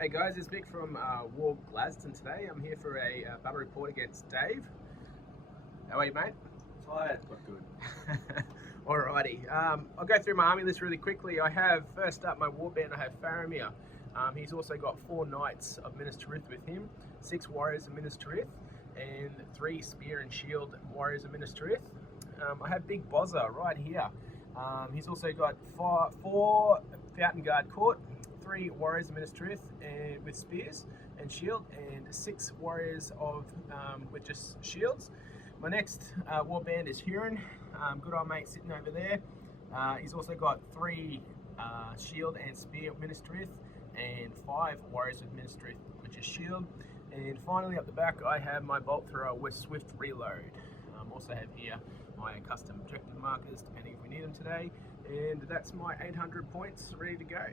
Hey guys, it's Mick from W.A.R.G Gladstone today. I'm here for a battle report against Dave. How are you, mate? Tired, but good. Alrighty, I'll go through my army list really quickly. I have, first up, my warband, I have Boromir. He's also got 4 knights of Minas Tirith with him, 6 warriors of Minas Tirith, and 3 spear and shield warriors of Minas Tirith. I have Big Bozza right here. He's also got 4 Fountain Guard Court, 3 warriors of Minas Tirith and with spears and shield, and 6 warriors of with just shields. My next warband is Huron, good old mate sitting over there. He's also got 3 shield and spear of Minas Tirith and 5 warriors of Minas Tirith, which is shield. And finally up the back I have my bolt thrower with swift reload. Also have here my custom objective markers depending if we need them today, and that's my 800 points ready to go.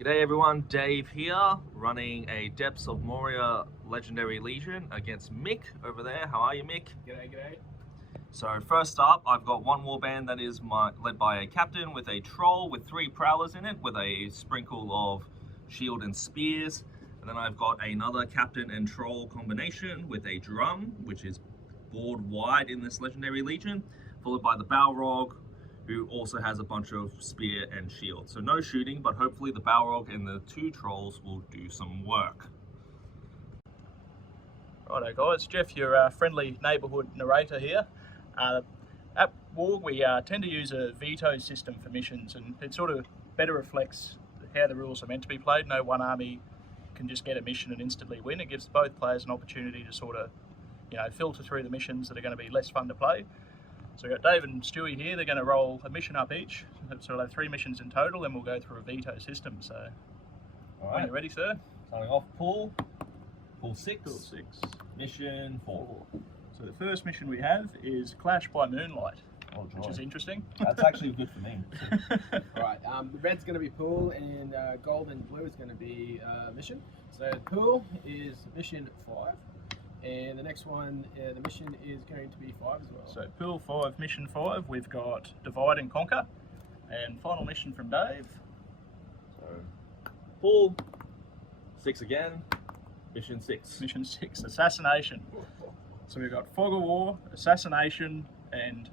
G'day everyone, Dave here, running a Depths of Moria Legendary Legion against Mick over there. How are you, Mick? G'day, g'day. So first up, I've got one warband that is led by a captain with a troll with 3 prowlers in it with a sprinkle of shield and spears. And then I've got another captain and troll combination with a drum, which is board wide in this Legendary Legion, followed by the Balrog, who also has a bunch of spear and shield. So no shooting, but hopefully the Balrog and the 2 trolls will do some work. Righto guys, Jeff, your friendly neighbourhood narrator here. At W.A.R.G we tend to use a veto system for missions, and it sort of better reflects how the rules are meant to be played. No one army can just get a mission and instantly win. It gives both players an opportunity to sort of, filter through the missions that are going to be less fun to play. So we've got Dave and Stewie here. They're going to roll a mission up each. So we'll have 3 missions in total, and we'll go through a veto system. So, when you're ready, sir? Starting off, pull 6. Pull 6. Mission 4. So the first mission we have is Clash by Moonlight, which is interesting. That's actually good for me. Alright, the red's going to be pool, and gold and blue is going to be mission. So pool is mission 5. And the next one, the mission is going to be 5 as well. So pool 5, mission 5, we've got Divide and Conquer. And final mission from Dave. So pull 6 again, mission 6. Mission 6, Assassination. So we've got Fog of War, Assassination, and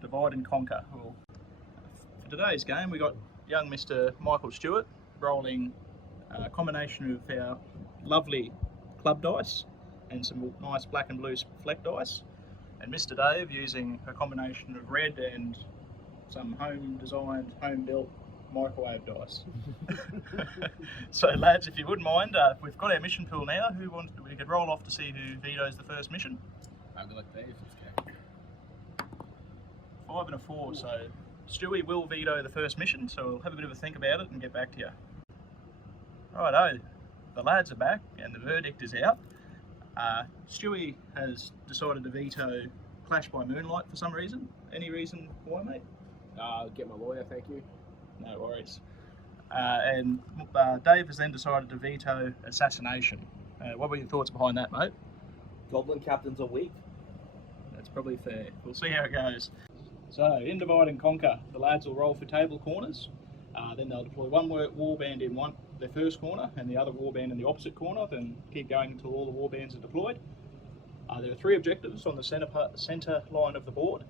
Divide and Conquer. Well, for today's game, we got young Mr. Michael Stewart rolling a combination of our lovely club dice and some nice black and blue fleck dice, and Mr. Dave using a combination of red and some home designed, home built microwave dice. So lads, if you wouldn't mind, we've got our mission pool now. We could roll off to see who vetoes the first mission. Have a look, Dave. Let's go. 5 and a 4, so Stewie will veto the first mission, so we'll have a bit of a think about it and get back to you. Righto, the lads are back and the verdict is out. Stewie has decided to veto Clash by Moonlight for some reason. Any reason why, mate? Get my lawyer, thank you. No worries. And Dave has then decided to veto Assassination. What were your thoughts behind that, mate? Goblin captains are weak. That's probably fair. We'll see how it goes. So, in Divide and Conquer, the lads will roll for table corners. Then they'll deploy one warband in their first corner and the other warband in the opposite corner, then keep going until all the warbands are deployed. There are 3 objectives on the centre line of the board.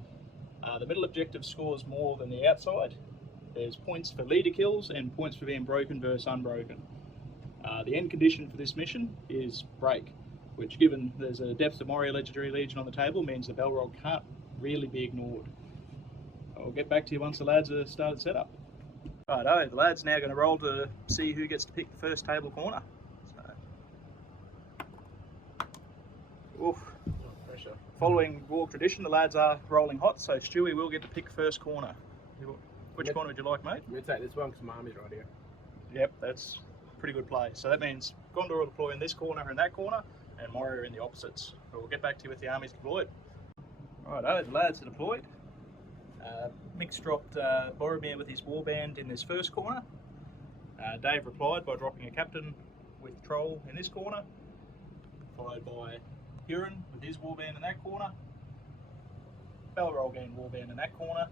The middle objective scores more than the outside. There's points for leader kills and points for being broken versus unbroken. The end condition for this mission is break, which, given there's a Depths of Moria Legendary Legion on the table, means the Balrog can't really be ignored. I'll get back to you once the lads are started set up. Righto, the lads now going to roll to see who gets to pick the first table corner. So, Pressure. following W.A.R.G tradition, the lads are rolling hot, so Stewie will get to pick first corner. Which corner would you like, mate? I'm going to take this one because my army's right here. Yep, that's a pretty good play. So that means Gondor will deploy in this corner and that corner, and Moria in the opposites. But we'll get back to you with the armies deployed. Righto, the lads are deployed. Mick's dropped Boromir with his warband in this first corner. Dave replied by dropping a captain with Troll in this corner, followed by Huron with his warband in that corner, Balrog and warband in that corner,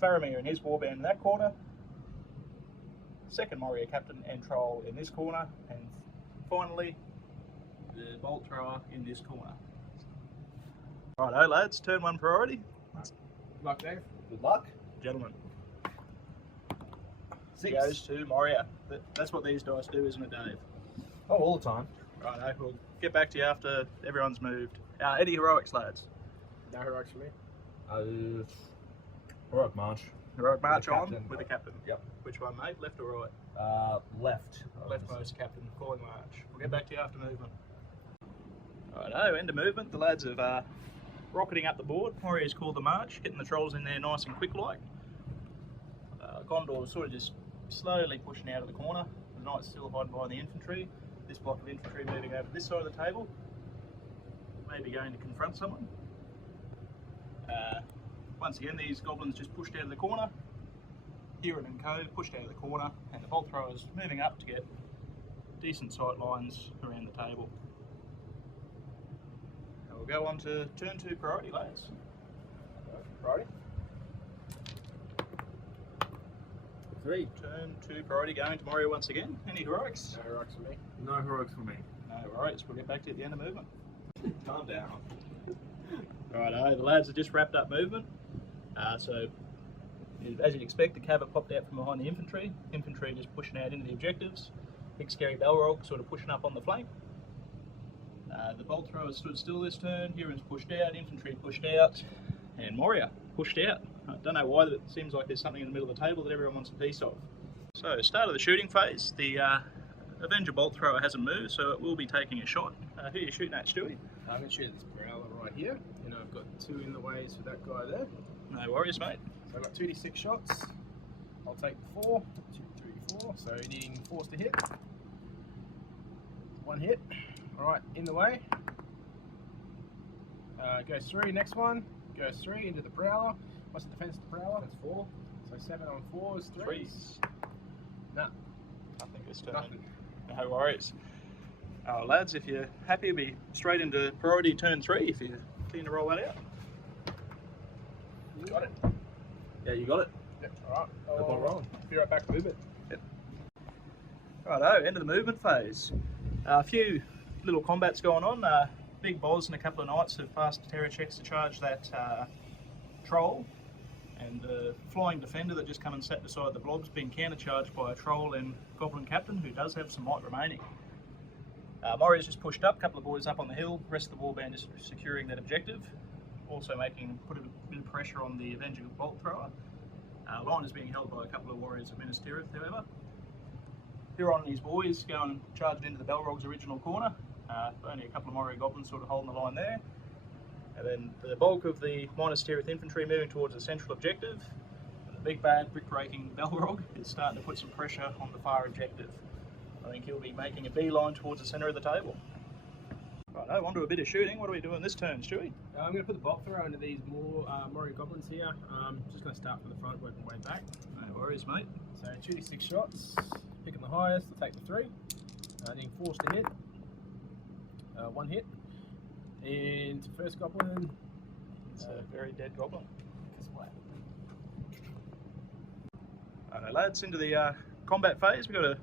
Boromir and his warband in that corner, second Moria captain and troll in this corner, and finally the bolt thrower in this corner. Righto lads, turn 1 priority. Good luck, Dave. Good luck. Gentlemen. 6. Goes to Moria. That's what these dice do, isn't it, Dave? Oh, all the time. Righto, we'll get back to you after everyone's moved. Any heroics, lads? No heroics for me. Heroic march. Heroic march With a on captain. with a captain. Yep. Which one, mate? Left or right? Left. Leftmost captain, calling march. We'll get back to you after movement. Righto, end of movement. The lads have rocketing up the board. Moria's called the march, getting the trolls in there nice and quick like. Gondor's sort of just slowly pushing out of the corner. The knights still hiding behind the infantry. This block of infantry moving over this side of the table. Maybe going to confront someone. Once again, these goblins just pushed out of the corner. Huron and co pushed out of the corner, and the bolt throwers moving up to get decent sight lines around the table. And we'll go on to turn 2 priority, lads. Righty. 3. Turn 2 priority going to Moria once again. Any heroics? No heroics for me. No heroics for me. No worries, we'll get back to you at the end of movement. Calm down. Righto, the lads have just wrapped up movement. So, as you'd expect, the cav have popped out from behind the infantry. Infantry just pushing out into the objectives. Big scary Balrog sort of pushing up on the flank. The bolt throwers stood still this turn. Hurons pushed out, infantry pushed out, and Moria pushed out. I don't know why, but it seems like there's something in the middle of the table that everyone wants a piece of. So, start of the shooting phase. The Avenger bolt thrower hasn't moved, so it will be taking a shot. Who are you shooting at, Stewie? I'm going to shoot this Growler right here. And I've got 2 in the ways for that guy there. No worries, mate. So I've got 2d6 shots. I'll take the 4. 2, 3, 4. So needing 4s to hit. 1 hit. Alright, in the way. Goes 3. Next one. Goes 3 into the Prowler. What's the defense of the Prowler? That's 4. So 7 on 4s, 3s. Nah. Nothing this turn. Nothing. No worries. Lads, if you're happy, we'll be straight into priority turn 3 if you're keen to roll that out. You got it. Yeah, you got it. Yep. Alright. No ball rolling. Be right back to movement. Righto, end of the movement phase. A few little combats going on. Big Boz and a couple of knights have passed terror checks to charge that troll. And the flying defender that just come and sat beside the blob's been countercharged by a troll and goblin captain who does have some might remaining. Moria's just pushed up, a couple of boys up on the hill, rest of the warband is securing that objective. Also put a bit of pressure on the Avenger bolt thrower. Line is being held by a couple of warriors of Minas Tirith, however. Huron and his boys going charged into the Balrog's original corner. Only a couple of Moria goblins sort of holding the line there. And then the bulk of the Minas Tirith infantry moving towards the central objective. The big bad brick-breaking Balrog is starting to put some pressure on the far objective. I think he'll be making a beeline towards the centre of the table. Right, on to a bit of shooting. What are we doing this turn, Stewie? I'm going to put the bolt thrower into these more Moria goblins here. Just going to start from the front, working way back. No worries, mate. So 2d6 shots, picking the highest, I'll take the 3. Needing 4s to hit. 1 hit. And first goblin. It's a very dead goblin. Splat. Righto, lads, into the combat phase. We've got a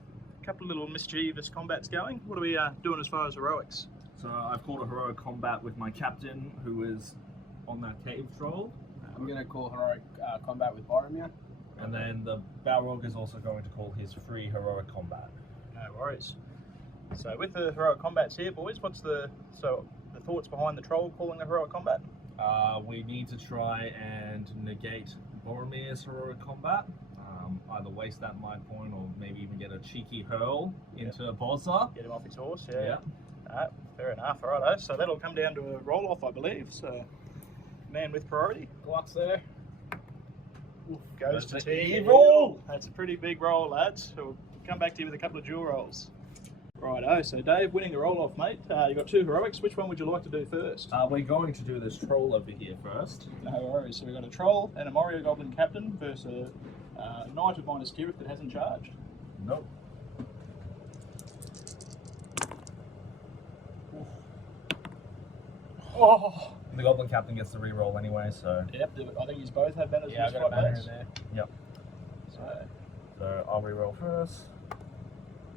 couple of little mischievous combats going. What are we doing as far as heroics? So I've called a heroic combat with my captain, who is on that cave troll. I'm going to call heroic combat with Boromir. And then the Balrog is also going to call his free heroic combat. No worries. So with the heroic combats here, boys, what's the thoughts behind the troll calling the heroic combat? We need to try and negate Boromir's heroic combat. Either waste that might point or maybe even get a cheeky hurl into Bozza. Get him off his horse, yeah. Fair enough, righto. So that'll come down to a roll-off, I believe. So, man with priority. Glutz there. Goes to team. Evil! That's a pretty big roll, lads. So we'll come back to you with a couple of dual rolls. Righto, so Dave, winning the roll-off, mate. You've got 2 heroics. Which one would you like to do first? We're going to do this troll over here first. No worries. So we've got a troll and a Moria goblin captain versus a knight of Minas Tirith that hasn't charged. Nope. Oh! The goblin captain gets the re-roll anyway, so... Yep, I think you both have banners. Yeah, I've got a banner in there. Yep. So, So I'll re-roll first.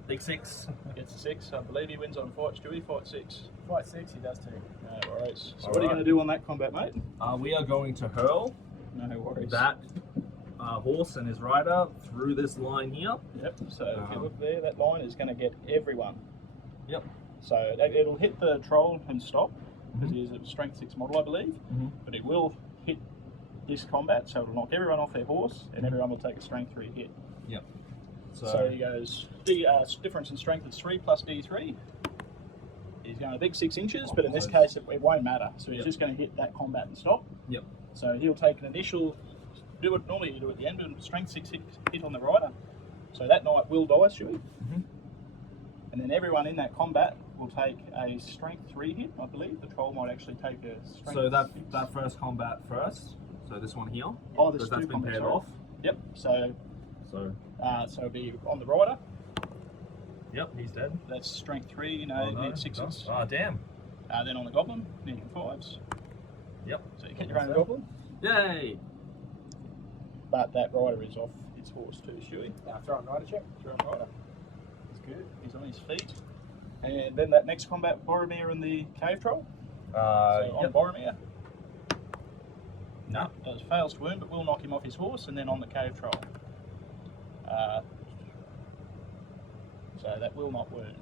Big 6. Gets a 6. I believe he wins on fight, Stewie. Fight 6. Fight 6, he does too. No worries. So All what are you right. going to do on that combat, mate? We are going to hurl No worries. that horse and his rider through this line here. Yep. So if you look there, that line is going to get everyone. Yep. So it'll hit the troll and stop because he is a strength 6 model, I believe. But it will hit this combat, so it'll knock everyone off their horse, and everyone will take a strength 3 hit. Yep. So he goes, difference in strength is 3 plus D3. He's going a big 6 inches, but in this case it won't matter. So he's just going to hit that combat and stop. Yep. So he'll take an initial, normally you do it at the end, but strength 6 hit on the rider. So that knight will die, Stewie. And then everyone in that combat will take a strength 3 hit, I believe. The troll might actually take a strength. So that first combat first. So this one here. Oh, there's because that's two been combats, paired sorry. off. Yep. So So it'll be on the rider. yep, he's dead. That's strength 3. No, you need 6s. Oh damn. Then on the goblin, needing 5s. Yep. So you get your own goblin. Yay! But that rider is off its horse too, Stewie. Throw on rider check. Throw on rider. He's good. He's on his feet. And then that next combat, Boromir and the cave troll. So on Boromir. No, fails to wound, but will knock him off his horse, and then on the cave troll. So that will not wound.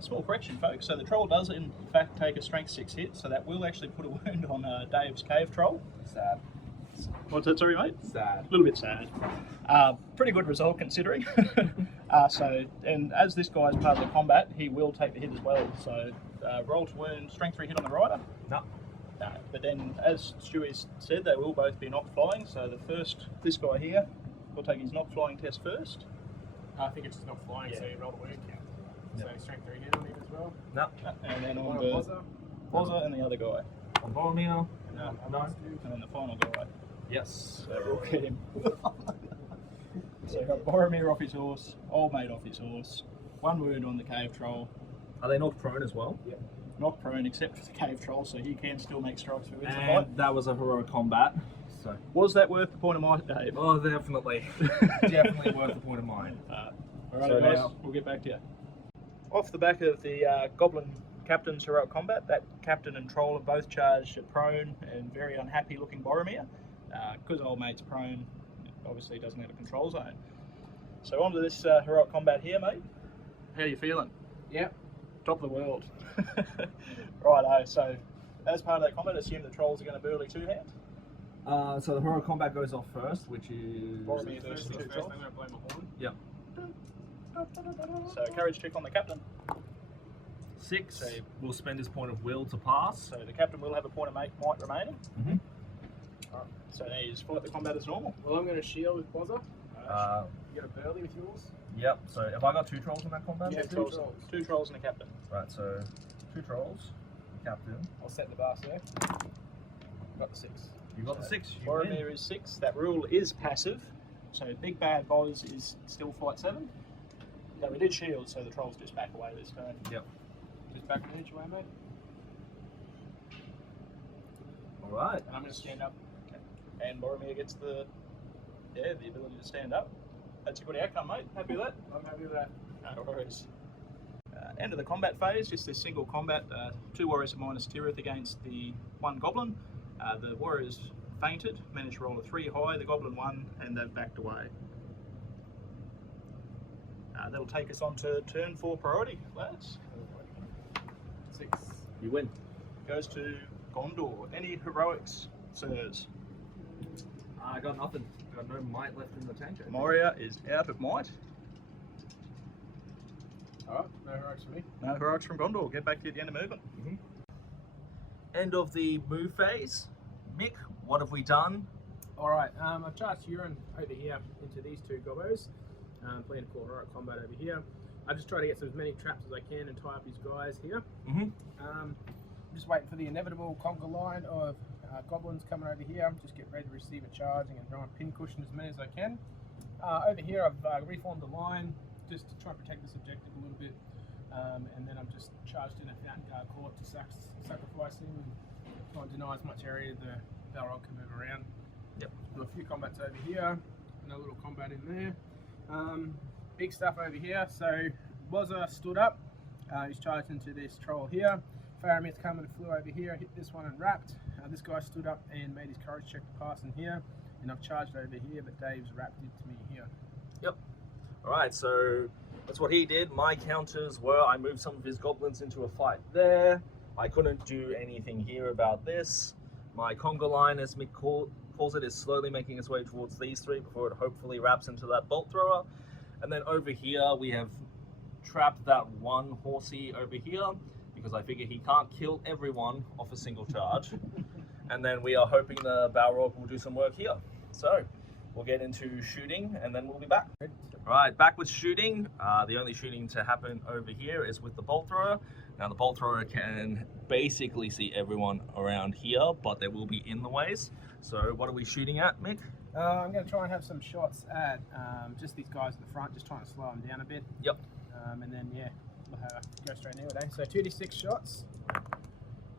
Small correction, folks. So the troll does, in fact, take a strength 6 hit, so that will actually put a wound on Dave's cave troll. Sad. What's that, sorry, mate? Sad. A little bit sad. Pretty good result considering. And as this guy is part of the combat, he will take the hit as well. So roll to wound, strength 3 hit on the rider. No. No. But then, as Stewie said, they will both be knocked flying. So this guy here, will take his knocked flying test first. I think it's just not flying, so you roll the wound. So strength 3 hit on him as well. No. And then One on the Bozza. Bozza and the other guy. On Boromir. No. No. And then the final guy. Yes. So we'll get him. So we've got Boromir off his horse, old mate off his horse, 1 wound on the cave troll, Are they knocked prone as well? Yep. not prone except for the cave troll, so he can still make strikes for wins the fight. And that was a heroic combat. So. Was that worth the point of mine, Dave? Oh, definitely. Definitely worth the point of mine. Alright, So guys, now- we'll get back to you. Off the back of the Goblin Captain's heroic combat, that captain and troll have both charged at prone and very unhappy looking Boromir. Because old mate's prone, obviously doesn't have a control zone. So on to this heroic combat here, mate. How are you feeling? Yep. Top of the world. Righto, so as part of that combat, assume the trolls are going to burly two-hand. So the heroic combat goes off first, which is... Boromir versus two First, trolls. I'm going to blow my horn. Yep. So courage check on the captain. 6. So- Will spend his point of will to pass. So the captain will have a point of might remaining. Mhm. Alright, so now you just fight the combat as normal. Well, I'm going to shield with Bozza. You got a burly with yours? Yep, so have I got 2 trolls in that combat? Yeah, two two trolls. Two trolls and a captain. Right, so 2 trolls, captain. I'll set the bar there. Got the 6. You got the 6, you win. Boromir is 6. That rule is passive. So Big Bad Boz is still fight 7. No, we did shield, so the trolls just back away this turn. Yep. Just back an inch away, mate. Alright. And I'm going to stand up. And Boromir gets the ability to stand up. That's a good outcome, mate. Happy with that? I'm happy with that. No worries. End of the combat phase, just this single combat. 2 warriors of Minas Tirith against the 1 goblin. The warriors fainted, managed to roll a 3 high, the goblin won, and they've backed away. That'll take us on to turn 4 priority, lads. 6. You win. Goes to Gondor. Any heroics, sirs? I got nothing. Got no might left in the tank. Moria is out of might. Alright, no heroics for me. No heroics from Gondor. Get back to you at the end of movement. End of the move phase. Mick, what have we done? Alright, I've charged Euron over here into these 2 gobos. Playing a cool heroic combat over here. I just try to get as many traps as I can and tie up his guys here. Just waiting for the inevitable conga line of goblins coming over here. Just get ready to receive a charge and try and pin cushion as many as I can. Over here I've reformed the line just to try and protect this objective a little bit. And then I've just charged in a Fountain Guard court to sacrifice him and try and deny as much area the Balrog can move around. Yep. Do a few combats over here. and a little combat in there. Big stuff over here. So Wazza stood up. He's charged into this troll here. Faramir's come and flew over here, hit this one and wrapped. This guy stood up and made his courage check to pass in here. And I've charged over here, but Dave's wrapped it to me here. Yep. Alright, so that's what he did. My counters were I moved some of his goblins into a fight there. I couldn't do anything here about this. My conga line, as Mick calls it, is slowly making its way towards these three before it hopefully wraps into that bolt thrower. And then over here we have trapped that one horsey over here because I figure he can't kill everyone off a single charge. And then we are hoping the Balrog will do some work here. So we'll get into shooting and then we'll be back. Right, back with shooting. The only shooting to happen over here is with the bolt thrower. Now the bolt thrower can basically see everyone around here, but there will be in the ways. So what are we shooting at, Mick? I'm going to try and have some shots at just these guys at the front, just trying to slow them down a bit. Yep. And then, yeah, we'll go straight now today. So 2d6 shots.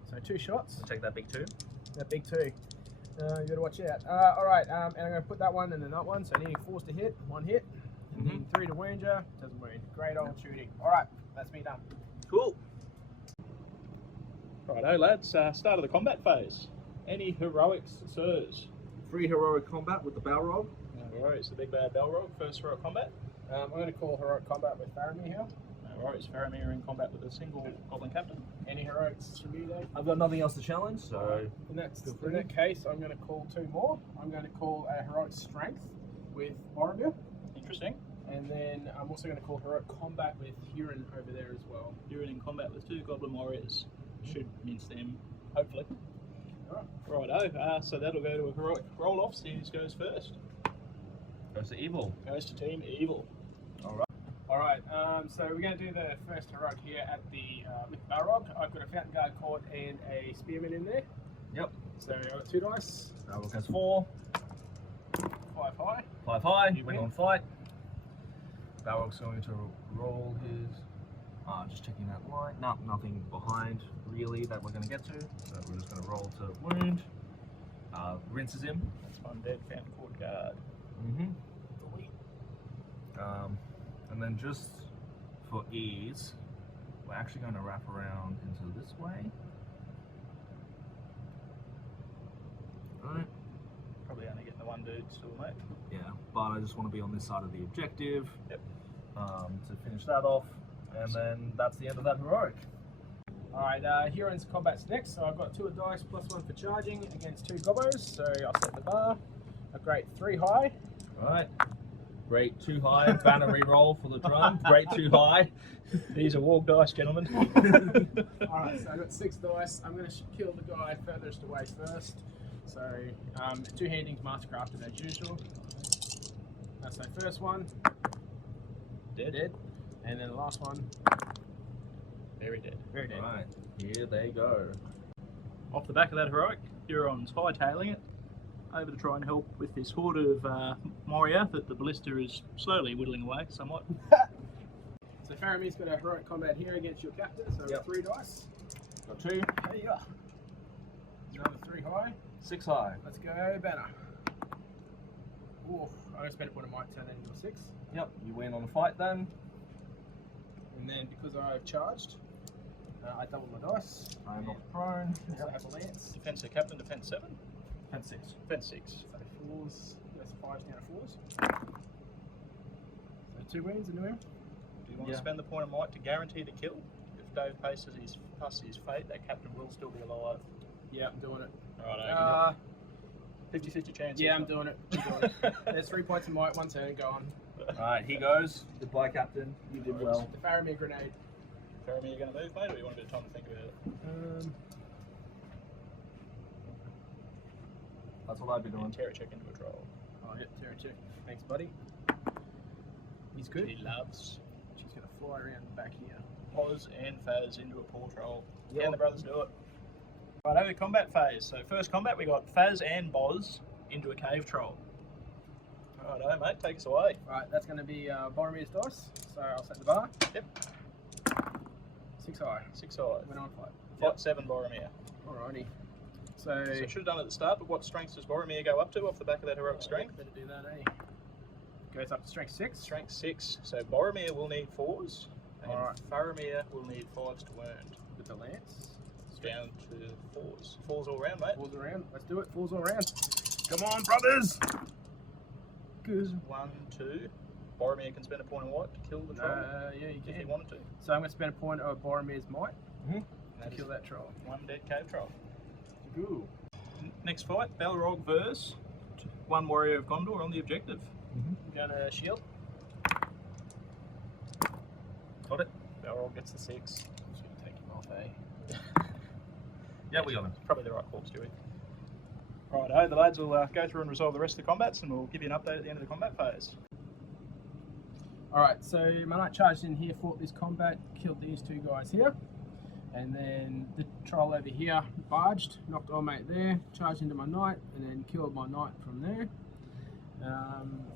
So 2 shots. Take that big 2. That big 2. You got to watch out. Alright, and I'm going to put that one and then that one. So needing 4s to hit, 1 hit. And then 3 to wound you. Doesn't wound. Great old shooting. Alright, that's me done. Cool. Righto lads, start of the combat phase. Any heroics, sirs? Free heroic combat with the Balrog. No worries, the big bad Balrog, first heroic combat. I'm going to call heroic combat with Faramir here. No worries, Faramir in combat with a single goblin captain. Any heroics from you, Dave? I've got nothing else to challenge, so... In that case, I'm going to call 2 more. I'm going to call a heroic strength with Boromir. Interesting. And then I'm also going to call heroic combat with Huron over there as well. Huron in combat with 2 goblin warriors. Should mince them, hopefully. Righto, so that'll go to a heroic roll-off. See who goes first. Goes to evil. Goes to Team Evil. Alright, so we're going to do the first heroic here at the with Balrog. I've got a Fountain Guard cord and a Spearman in there. Yep. So I've got 2 dice. Balrog has 4. 5 high. 5 high, You win win. on fight. Balrog's going to roll his... just checking that line. No, nothing behind really that we're going to get to. So we're just going to roll to wound. Rinses him. That's one dead Fountain Cord Guard. And then just for ease, we're actually going to wrap around into this way. Right. Probably only getting the one dude still, mate. Yeah, but I just want to be on this side of the objective. Yep. To finish that off. And then that's the end of that heroic. Alright, Huron's combat's next. So I've got 2 dice plus 1 for charging against 2 gobbos. So I'll set the bar. A great 3 high. Alright. Great 2 high. Banner re-roll for the drum. Great 2 high. These are WA.R.G dice, gentlemen. Alright, so I've got 6 dice. I'm going to kill the guy furthest away first. So 2 handings mastercrafted as usual. So first one. Dead. And then the last one. Very dead. Very dead. Alright, here they go. Off the back of that heroic, Huron's hightailing it over to try and help with this horde of Moria that the ballista is slowly whittling away somewhat. So Faramir's got a heroic combat here against your captain, so Yep. 3 dice. Got 2. There you go. Another 3 high. 6 high. Let's go, banner. Ooh, I'm going to spend a point of might, turn that into a 6. Yep, you win on the fight then. And then because I've charged, I double my dice. I'm not prone. I have a lance. Defense of captain, defense 7. Defense 6. Defense 6. So 4s, that's 5s down to 4s. So 2 wounds into him. Do you want to spend the point of might to guarantee the kill? If Dave passes his fate, that captain will still be alive. Yeah, I'm doing it. Right, 50-50 chance. Yeah, I'm doing it. There's 3 points of might, 1 turn, go on. Alright, he goes. Goodbye, Captain. You did well. The Faramir grenade. Faramir, you going to move, mate, or you want a bit of time to think about it? That's what I'd be doing. Terror check into a troll. Oh, yeah, Terra check. Thanks, buddy. He's good. He loves She's going to fly around the back here. Oz and Faz into a paw troll. Yep. Can the brothers do it? Right, over combat phase. So first combat, we got Faz and Boz into a cave troll. Righto, mate, take us away. Right, that's going to be Boromir's dice. So I'll set the bar. Yep. 6 high. 6 high. Went on fight. Fight 7 Boromir. Alrighty. So So should have done it at the start, but what strengths does Boromir go up to off the back of that heroic strength? better do that, eh? Goes up to strength 6. Strength 6. So Boromir will need 4s, and Alright. Faramir will need 5s to wound. With the lance. It's down to 4s. 4s all round, mate. 4s around. Let's do it. 4s all around. Come on, brothers! Good. 1, 2. Boromir can spend a point of white to kill the troll Yeah, you if he can. wanted to. So I'm going to spend a point of Boromir's might And to that is kill that troll. 1 dead cave troll. Ooh. Next fight, Balrog versus 1 warrior of Gondor on the objective. Gonna shield. Got it? Balrog gets the 6. Just gonna take him off, eh? Yeah, we got him. Probably the right corpse, Dewey. Righto, the lads will go through and resolve the rest of the combats, and we'll give you an update at the end of the combat phase. Alright, so my knight charged in here, fought this combat, killed these 2 guys here. And then the troll over here barged, knocked old mate there, charged into my knight, and then killed my knight from there.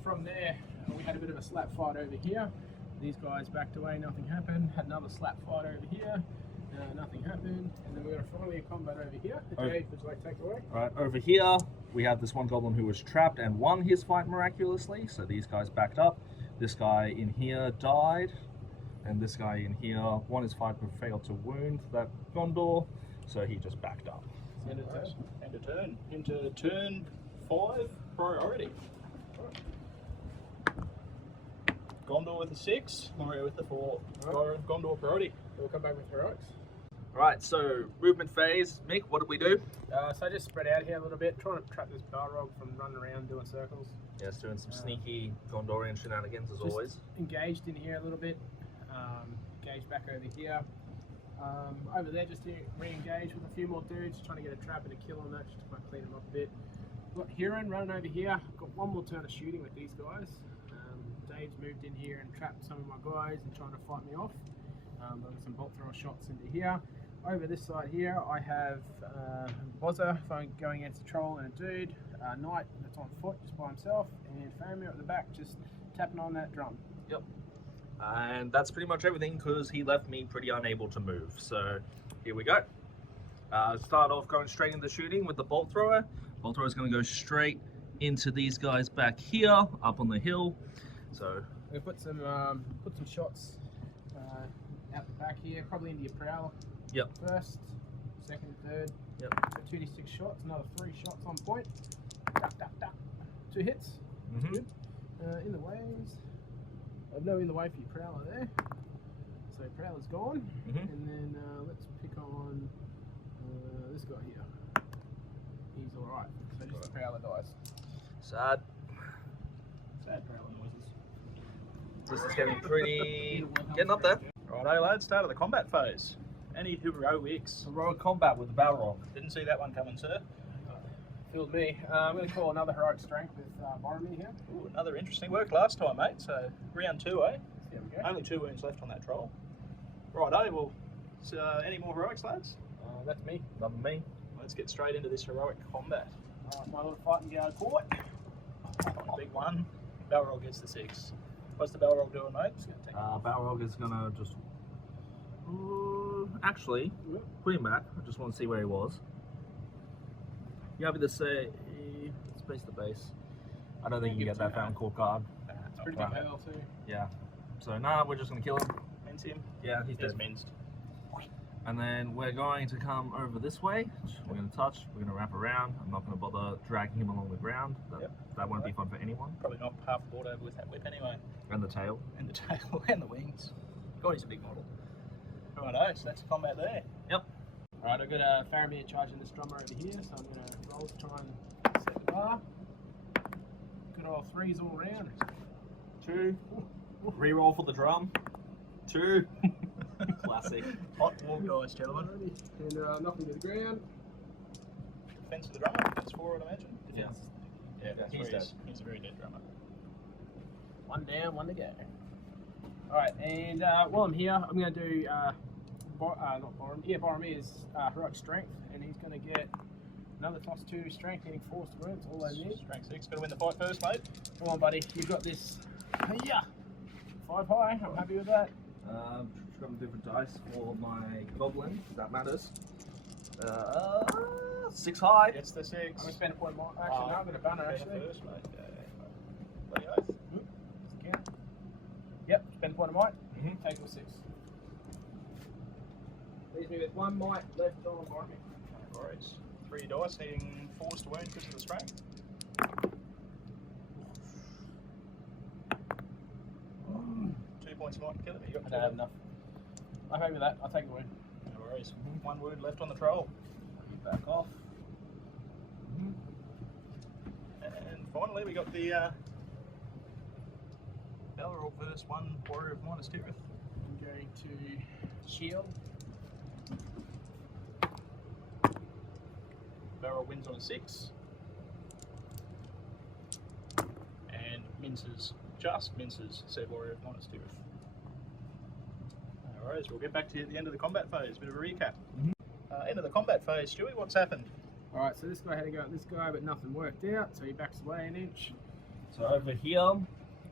From there, we had a bit of a slap fight over here. These guys backed away, nothing happened. Had another slap fight over here, nothing happened. And then we got finally a combat over here. Okay, would you like to take it away? Right, over here, we have this one goblin who was trapped and won his fight miraculously. So these guys backed up. This guy in here died. And this guy in here won his fight but failed to wound that Gondor. So he just backed up. End of turn. End of turn. Into turn 5 priority. Gondor with a 6, Moria with a 4. Gondor priority. We'll come back with heroics. Right, so movement phase. Mick, what did we do? So I just spread out here a little bit, trying to trap this Balrog from running around doing circles. Yes, doing some sneaky Gondorian shenanigans as Just always. Engaged in here a little bit. Engaged back over here. Over there, just to re-engage with a few more dudes, trying to get a trap and a kill on that, just to clean them up a bit. Got Huron running over here. Got one more turn of shooting with these guys. Dave's moved in here and trapped some of my guys and trying to fight me off. I've got some bolt thrower shots into here. Over this side here, I have Bozza going against a troll and a dude. Knight that's on foot just by himself, and Faramir at the back just tapping on that drum. Yep. And that's pretty much everything because he left me pretty unable to move. So here we go. Start off going straight into shooting with the bolt thrower. Bolt thrower is going to go straight into these guys back here, up on the hill. So we're going to put some shots out the back here, probably into your prowler. Yep. First, second, third. Yep. So 2d6 shots, another 3 shots on point. Duck, duck, duck. 2 hits. That's good. In the ways. I've no in the way for your prowler there. So prowler's gone. And then let's pick on this guy here. He's alright. So just the prowler dies. sad. Sad prowler noises. This is getting pretty getting up there. Righto lads, start of the combat phase. Any heroics? Heroic combat with the Balrog. Didn't see that one coming, sir. Filled me. I'm going to call another heroic strength with Boromir here. Ooh, another interesting work last time, mate. So round 2, eh? There we go. Only 2 wounds left on that troll. Righto, well, any more heroics, lads? That's me. Not me. Let's get straight into this heroic combat. My little fighting guard port. Big one. Balrog gets the 6. What's the Balrog doing, mate? Just gonna take Balrog is gonna just actually put him back. I just want to see where he was. You happy to say space the base? I don't think you can get that fountain core card. It's pretty big hell too. Yeah. So nah, we're just gonna kill him. mince him. Yeah, he's He's dead. minced. And then we're going to come over this way. We're going to touch, we're going to wrap around. I'm not going to bother dragging him along the ground. That won't be fun for anyone. Probably knock half the board over with that whip anyway. And the tail. And the tail and the wings. God, he's a big model. Righto, so that's combat there. Yep. Alright, I've got Faramir charging this drummer over here, so I'm going to roll to try and set the bar. Good old 3s all round. 2. Reroll for the drum. 2. Classic. Hot war guys, gentlemen. And knock him to the ground. Defense of the drummer, defense 4, I'd imagine. Yeah. Yeah, that's he's where dead. He's a very dead drummer. 1 down, 1 to go. Alright, and while I'm here, I'm going to do, Boromir's heroic strength, and he's going to get another +2 strength, getting forced wounds, all they need. Strength 6, got to win the fight first, mate. Come on, buddy, you've got this. Yeah, 5 high, I'm happy with that. Got a different dice for my goblin, if that matters. 6 high. Gets the 6. I'm going to spend a point more. Actually, no, I'm going to banner, Banner actually. first, mate. Bloody oath. point of might. Mhm. Take your 6. Leaves me with 1 might left on Boromir. No worries. 3 dice, needing 4s to wound because of the strain. 2 points of might to kill it. You got I 2 don't have enough. I'm happy with that. I'll take the win. No worries. 1 wound left on the troll. You back off. And finally, we got the Balrog versus 1 Warrior of Minas Tirith. I'm going to shield. Balrog wins on a 6. And just minces said Warrior of Minas Tirith. No worries, we'll get back to you at the end of the combat phase. Bit of a recap. End of the combat phase, Stewie, what's happened? Alright, so this guy had to go at this guy, but nothing worked out, so he backs away an inch. So over here,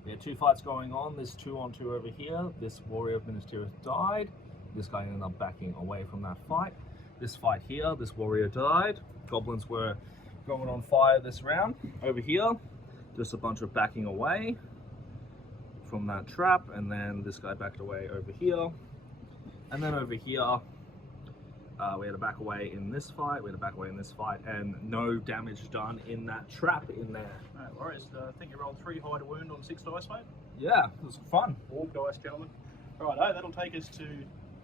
we had 2 fights going on. This 2-on-2 over here. This Warrior of Minas Tirith died. This guy ended up backing away from that fight. This fight here, this warrior died. Goblins were going on fire this round. Over here, just a bunch of backing away from that trap, and then this guy backed away over here. And then over here, we had to back away in this fight, we had to back away in this fight, and no damage done in that trap in there. No worries, I think you rolled 3 high to wound on 6 dice, mate. Yeah, it was fun. All dice, gentlemen. Righto, that'll take us to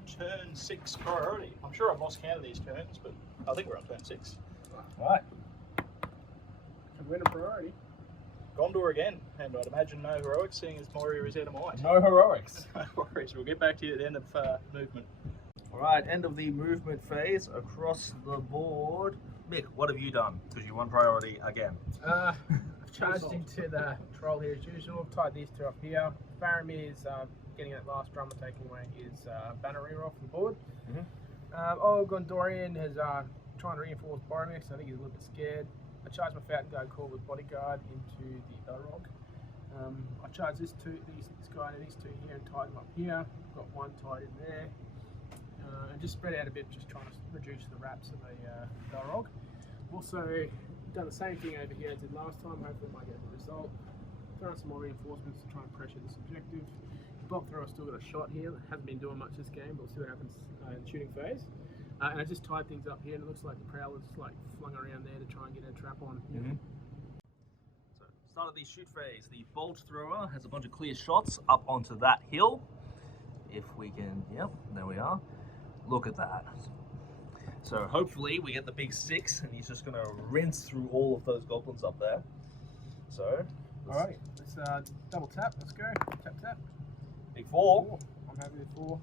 turn 6 priority. I'm sure I've lost count of these turns, but I think we're on turn 6. Right. I'm winning priority. Gondor again, and I'd imagine no heroics, seeing as Moria is out of might. No heroics. No worries, we'll get back to you at the end of movement. Alright, end of the movement phase across the board. Mick, what have you done? Because you won priority again. I've charged into the troll here as usual. I've tied these 2 up here. Faramir is getting that last drummer, taking away his banner reroll from the board. Gondorian has trying to reinforce Boromir, so I think he's a little bit scared. I charged my Fountain Guard Call with Bodyguard into the Balrog. I charged this guy and these 2 here and tied them up here. Got 1 tied in there. And just spread out a bit, just trying to reduce the wraps of a Balrog. Also done the same thing over here as I did last time. Hopefully I might get the result. Throwing some more reinforcements to try and pressure this objective. Bolt thrower still got a shot here. Hasn't been doing much this game, but we'll see what happens in the shooting phase. And I just tied things up here, and it looks like the Prowler's like flung around there to try and get a trap on. So, start of the shoot phase. The bolt thrower has a bunch of clear shots up onto that hill. If we can, yep, there we are. Look at that. So hopefully we get the big 6, and he's just going to rinse through all of those goblins up there. So, Alright, let's double tap. Let's go. Tap, tap. big 4. I'm happy with 4.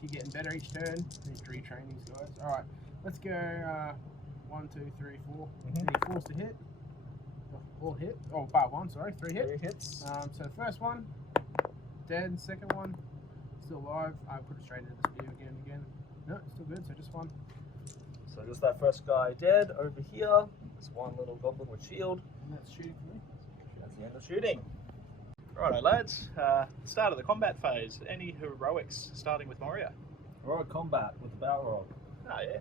Keep getting better each turn. Need to retrain these guys. Alright, let's go 1, 2, 3, 4. Any 4s to hit? All hit. Oh, bar 1, sorry. 3 hit. 3 hits. So the first one, dead. Second one, still alive. I put it straight into the spear again. No, still good, so just 1. So just that first guy dead. Over here, there's 1 little goblin with shield. And that's shooting for me. That's the end of shooting. Righto, lads. Start of the combat phase. Any heroics starting with Moria? Heroic combat with the Balrog. Oh, yeah.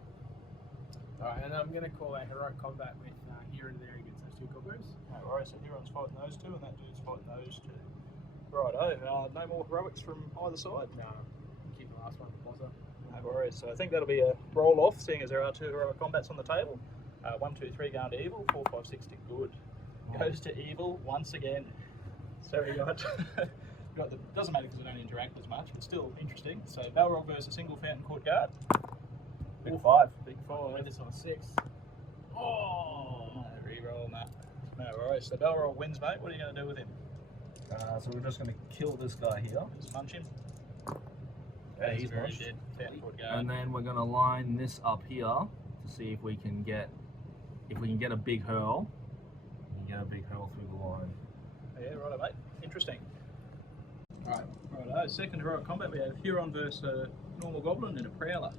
Alright, and I'm going to call a heroic combat with here and there against those 2 goblins. No worries, so Huron's fighting those 2, and that dude's fighting those 2. Righto, no more heroics from either side? No, keep the last one for Bozza. No worries, so I think that'll be a roll off, seeing as there are 2 heroic combats on the table. 1, 2, 3 going to evil, 4, 5, 6 to good. Goes to evil once again. So we got the, doesn't matter because we don't interact as much, but still interesting. So Balrog versus a single Fountain Court Guard. Big 5. Big I 5. went this on a 6. Oh, no, reroll that. No worries. So Balrog wins, mate. What are you going to do with him? So we're just going to kill this guy here. Just munch him. Yeah, he's very munched. dead. Fountain Court Guard. And then we're going to line this up here to see if we can get a big hurl. You get a big hurl through the line. Yeah, righto, mate. Interesting. Alright. Righto, second heroic combat, we have Huron versus a normal goblin and a prowler.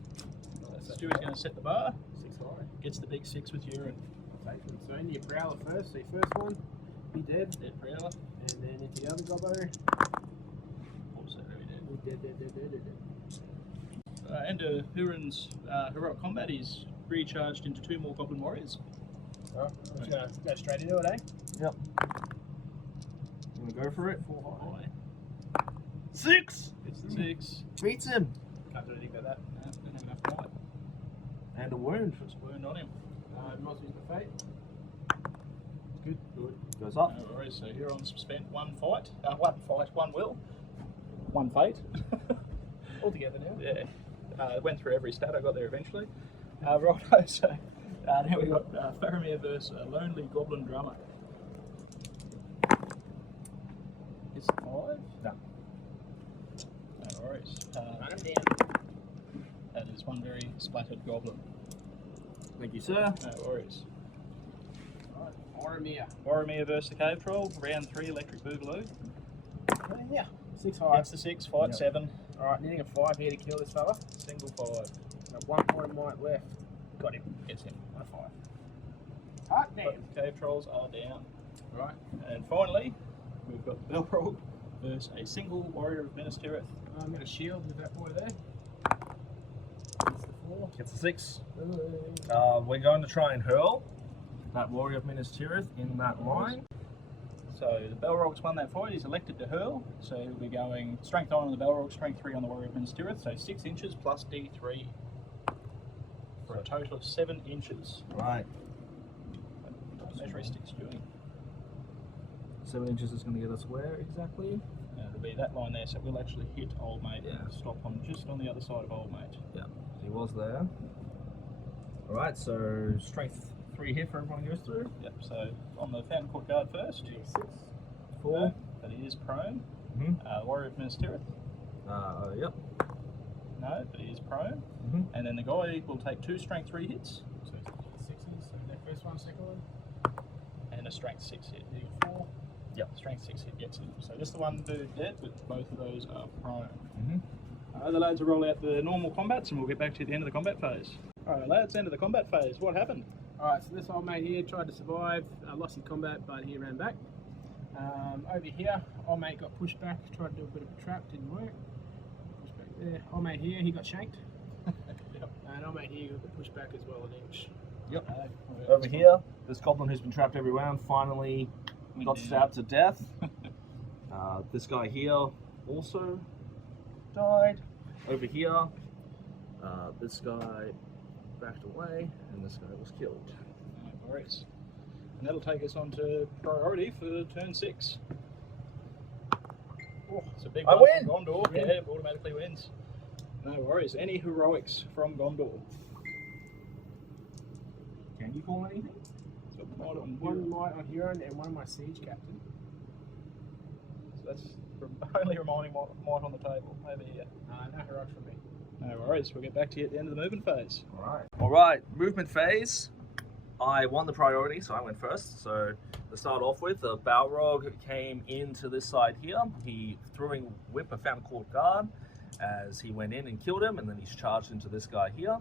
So Stewie's going to set the bar. 6 high. Gets the big 6 with Huron. So into your Prowler first, so your first one, be dead. Dead prowler. And then into the other gobbo. Also very dead. Dead. And Huron's heroic combat is recharged into 2 more goblin warriors. Alright, I'm just going to go straight into it, eh? Yep. You want to go for it? 4 high. 6! It's the 6. Beats him. Can't do anything about that. No, don't have enough might. And a wound. Puts a wound on him. Might use the fate. Good. Good. Goes up. No worries. So Huron's spent one will. One fate. All together now. Yeah. Went through every stat I got there eventually. Righto, so now we got Boromir versus a lonely goblin drummer. It's 5? No. No worries. I'm down. That is one very splattered goblin. Thank you, sir. No worries. Boromir. Boromir versus the cave troll. Round 3, electric boogaloo. Yeah. 6 high. It's the 6, fight Yep. 7. Alright, needing a 5 here to kill this fella. Single 5. Got 1 point of might left. Got him. Gets him. On a 5. Hot damn. But the cave trolls are down. Right. And finally, we've got the Balrog versus a single warrior of Minas Tirith. I'm going to shield with that boy there. That's the 4. Gets a 6. We're going to try and hurl that warrior of Minas Tirith in that line. So the Balrog's won that fight. He's elected to hurl. So he'll be going strength 9 on the Balrog, strength 3 on the warrior of Minas Tirith. So 6 inches plus D3 for a total of 7 inches. Right. Measuring sticks doing. 7 inches is going to get us where exactly? It'll be that line there. So we'll actually hit old mate. Yeah. Stop on just on the other side of old mate. Yeah, he was there. Alright, so strength 3 here for everyone goes through. Yep. So on the Fountain Court guard first. 6. 4. But he is prone. Mm-hmm. Warrior of Minas Tirith. Yep. No, but he is prone. Mm-hmm. And then the guy will take 2 strength 3 hits So 6s. So the first one, second one. and a strength 6 hit. Needing 4. Yep. Strength 6 hit gets him. So just the one dude dead, but both of those are prone. Mm-hmm. The lads will roll out the normal combats and we'll get back to the end of the combat phase. Alright lads, end of the combat phase. What happened? Alright, so this old mate here tried to survive, lost his combat, but he ran back. Over here, old mate got pushed back, tried to do a bit of a trap, didn't work. Pushed back there. Old mate here, he got shanked. Yep. And old mate here got pushed back as well an inch. Yep. Over here, this goblin who's been trapped every round finally got stabbed to death. This guy here also died. Over here, this guy backed away and this guy was killed. No worries. And that'll take us on to priority for turn 6. Oh, it's a big I one win! from Gondor. Yeah, it automatically wins. No worries. Any heroics from Gondor? Can you call anything? So might on One Huron. might on Huron and one my siege captain. So that's only reminding might on the table over here. No heroics from me. No worries. We'll get back to you at the end of the movement phase. Alright, movement phase. I won the priority, so I went first. So to start off with, the Balrog came into this side here. He threw a whip a Fountain Court guard as he went in and killed him, and then he's charged into this guy here.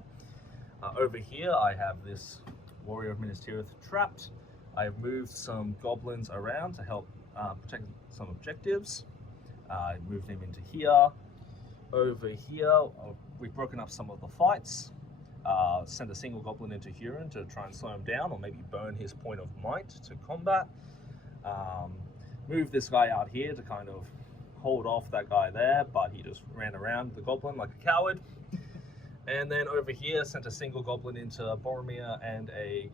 Over here, I have this warrior of Minas Tirith trapped. I have moved some goblins around to help protect some objectives. I moved him into here. Over here, we've broken up some of the fights. Send a single goblin into Huron to try and slow him down or maybe burn his point of might to combat. Move this guy out here to kind of hold off that guy there, but he just ran around the goblin like a coward. And then over here, sent a single goblin into Boromir and a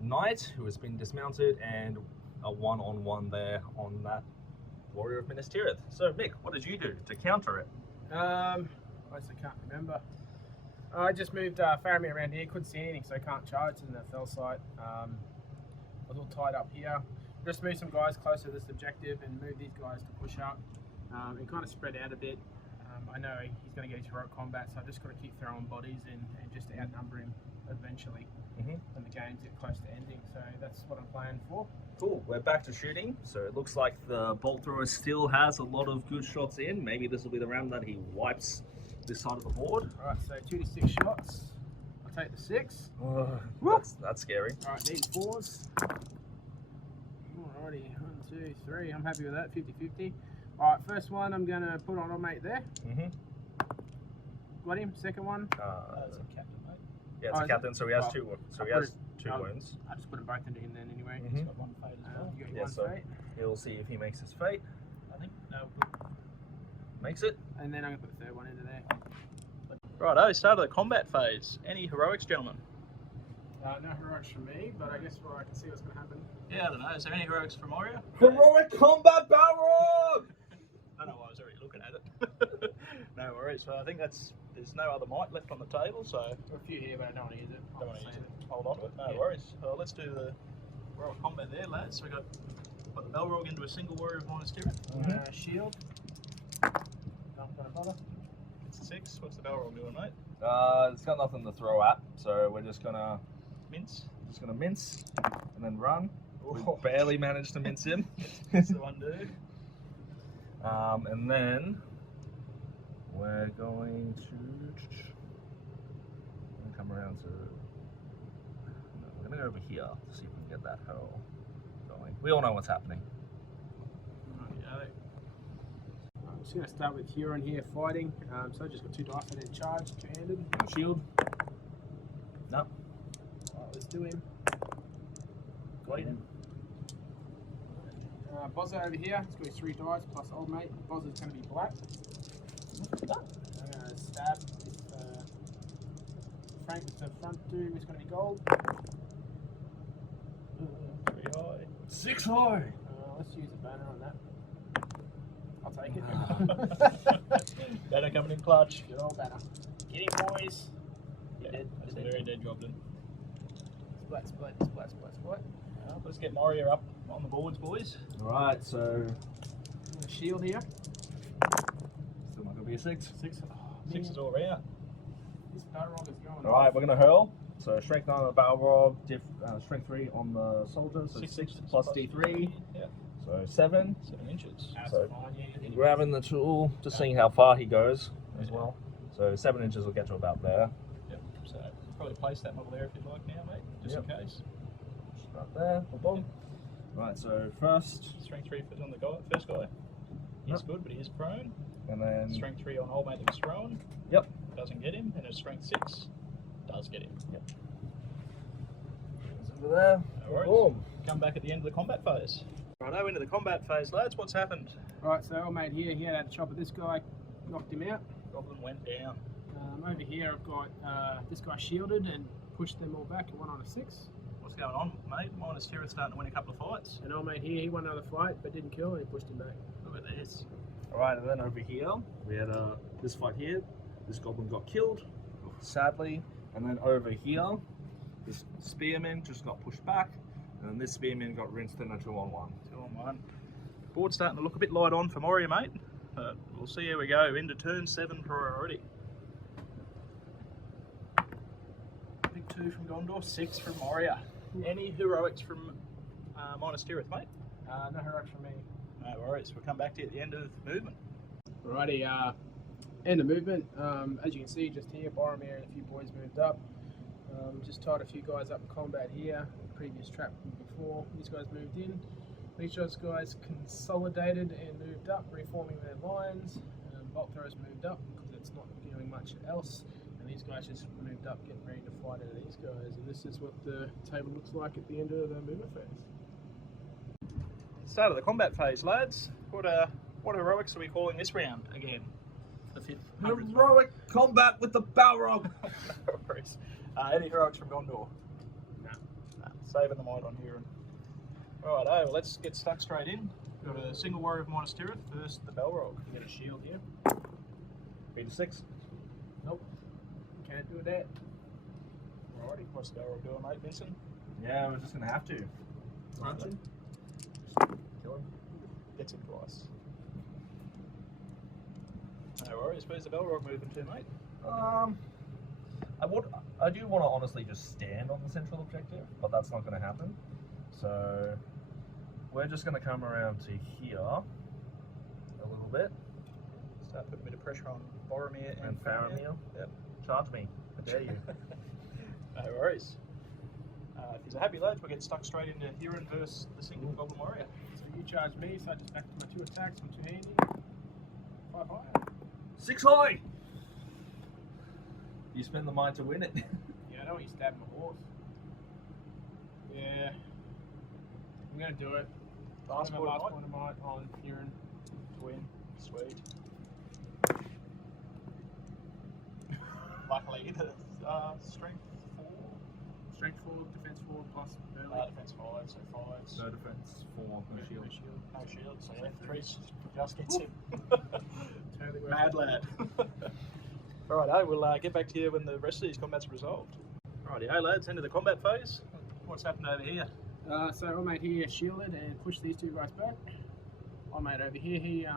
knight who has been dismounted, and a one-on-one there on that warrior of Minas Tirith. So Mick, what did you do to counter it? I honestly can't remember. I just moved Faramir around here, couldn't see anything, so I can't charge in the fell site. I was all tied up here. Just moved some guys closer to this objective and moved these guys to push up. And kind of spread out a bit. I know he's going to get his heroic combat, so I've just got to keep throwing bodies and just outnumber him eventually when the games get close to ending. So that's what I'm playing for. Cool, we're back to shooting. So it looks like the bolt thrower still has a lot of good shots in. Maybe this will be the round that he wipes this side of the board. Alright, so 2 to 6 shots. I'll take the 6. That's scary. Alright, these 4s. Alrighty, 1, 2, 3. I'm happy with that, 50-50. Alright, first one I'm going to put on old mate there. Got him. Second one. That's a captain, mate. Yeah, it's a captain, so he has two. So he has two wounds. I just put them both into him then anyway. He's got one fade as well. You got your Yeah, one so fate. he'll see if he makes his fate. I think. No. Makes it. And then I'm going to put the third one into there. Righto, start of the combat phase. Any heroics, gentlemen? No heroics from me, but I guess I can see what's going to happen. Yeah, I don't know. Is there any heroics from Moria? Heroic combat Balrog! I don't know why I was already looking at it. No worries. So I think there's no other might left on the table, so There are a few here, but I don't want to use it. don't want to use it. Hold on to it. No worries. Let's do the heroic combat there, lads. So we got put the Balrog into a single warrior of Minas Tirith. Shield. It's a 6. What's the Balrog doing, mate? It's got nothing to throw at, so we're just gonna Mince. mince and then run. We barely managed to mince him. That's the one dude. And then we're going to come around to. No, we're gonna go over here to see if we can get that hurl going. We all know what's happening. I'm just going to start with Huron here fighting. So I just got 2 dice and then charge, 2-handed. Shield. No. Alright, let's do him. Got him. Bozza over here, it's got his 3 dice plus old mate. Bozza's going to be black. I'm going to stab this Frank with the front dude, who's going to be gold. 3 high. 6 high. Let's use a banner on that. I'll take it. Banner coming in clutch. Good old banner. Get him, boys. Yeah, that's a very dead job then. Splat, splat, splat, splat, splat. Let's get Moria up on the boards, boys. Alright, so A shield here. still not gonna be a 6. 6. Oh, 6 is all around. This Balrog is going Alright, off. we're gonna hurl. So strength 9 on the Balrog, strength 3 on the soldier, so 6 plus D3, Yeah. so 7. 7 inches. That's So- fine, yeah. Grabbing the tool, just seeing how far he goes as well. So 7 inches will get you about there. Yep. So probably place that model there if you'd like now, mate, just in case. Just about there, boom. Right, so first, Strength 3 on the guy, first guy. He's good, but he is prone. and then Strength 3 on old mate that was thrown. Yep. Doesn't get him, and a strength 6 does get him. over there. No worries. Boom. Come back at the end of the combat phase. Righto, into the combat phase, lads. What's happened? Right, so old mate here, he had a chop at this guy, knocked him out. Goblin went down. Over here I've got this guy shielded and pushed them all back and won on a 6. What's going on, mate? Minas Tirith starting to win a couple of fights. And old mate here, he won another fight but didn't kill and he pushed him back. Look at this. Alright, and then over here, we had this fight here. This goblin got killed, sadly. And then over here, this spearman just got pushed back. And then this spearman got rinsed in a 2-on-1. 2-on-1. Board's starting to look a bit light on for Moria, mate. But we'll see how we go. Into turn 7 priority. Big 2 from Gondor, 6 from Moria. Any heroics from Minas Tirith, mate? No heroics from me. No worries. We'll come back to you at the end of movement. Alrighty, end of movement. As you can see, just here, Boromir and a few boys moved up. Just tied a few guys up in combat here. Previous trap from before. These guys moved in. Each of those guys consolidated and moved up, reforming their lines. Bolt throwers moved up because it's not doing much else. And these guys just moved up, getting ready to fight into these guys. And this is what the table looks like at the end of the movement phase. Start of the combat phase, lads. What heroics are we calling this round again? The 5th. 100th Heroic combat with the Balrog! No worries. Any heroics from Gondor? No. No. Saving the might on here. Right, well, let's get stuck straight in. Got a single warrior of Minas Tirith. First, the Balrog. You get a shield here. Beat a 6. Nope. Can't do that. Alrighty, what's the Balrog doing, mate, Vincent? Yeah, we're just gonna have to. Punch him. Kill him. Gets him twice. No worries. Where's the Balrog moving to, mate? I do want to honestly just stand on the central objective, but that's not going to happen. So we're just going to come around to here a little bit. Start putting a bit of pressure on Boromir And Faramir. Yep. Charge me. I dare you. No worries. If he's a happy lad, we'll get stuck straight into Huron versus the single Goblin Warrior. So you charge me, so I just back to my 2 attacks from 2-handed. 5 higher. 6 high! You spend the mind to win it. Yeah, I know you stabbed my horse. Yeah. I'm gonna do it. Last My point of last might. point of might on Huron. To win. Sweet. luckily, the strength 4. Strength 4, defense 4 plus melee. Defense 5, so 5s. No defense, 4, no shield. No shield, so yeah, 3's just gets him. Totally worth Mad it. lad. Alright, we'll get back to you when the rest of these combats are resolved. Righty-o lads, into the combat phase. What's happened over here? So our mate here shielded and pushed these two guys back. Our mate over here,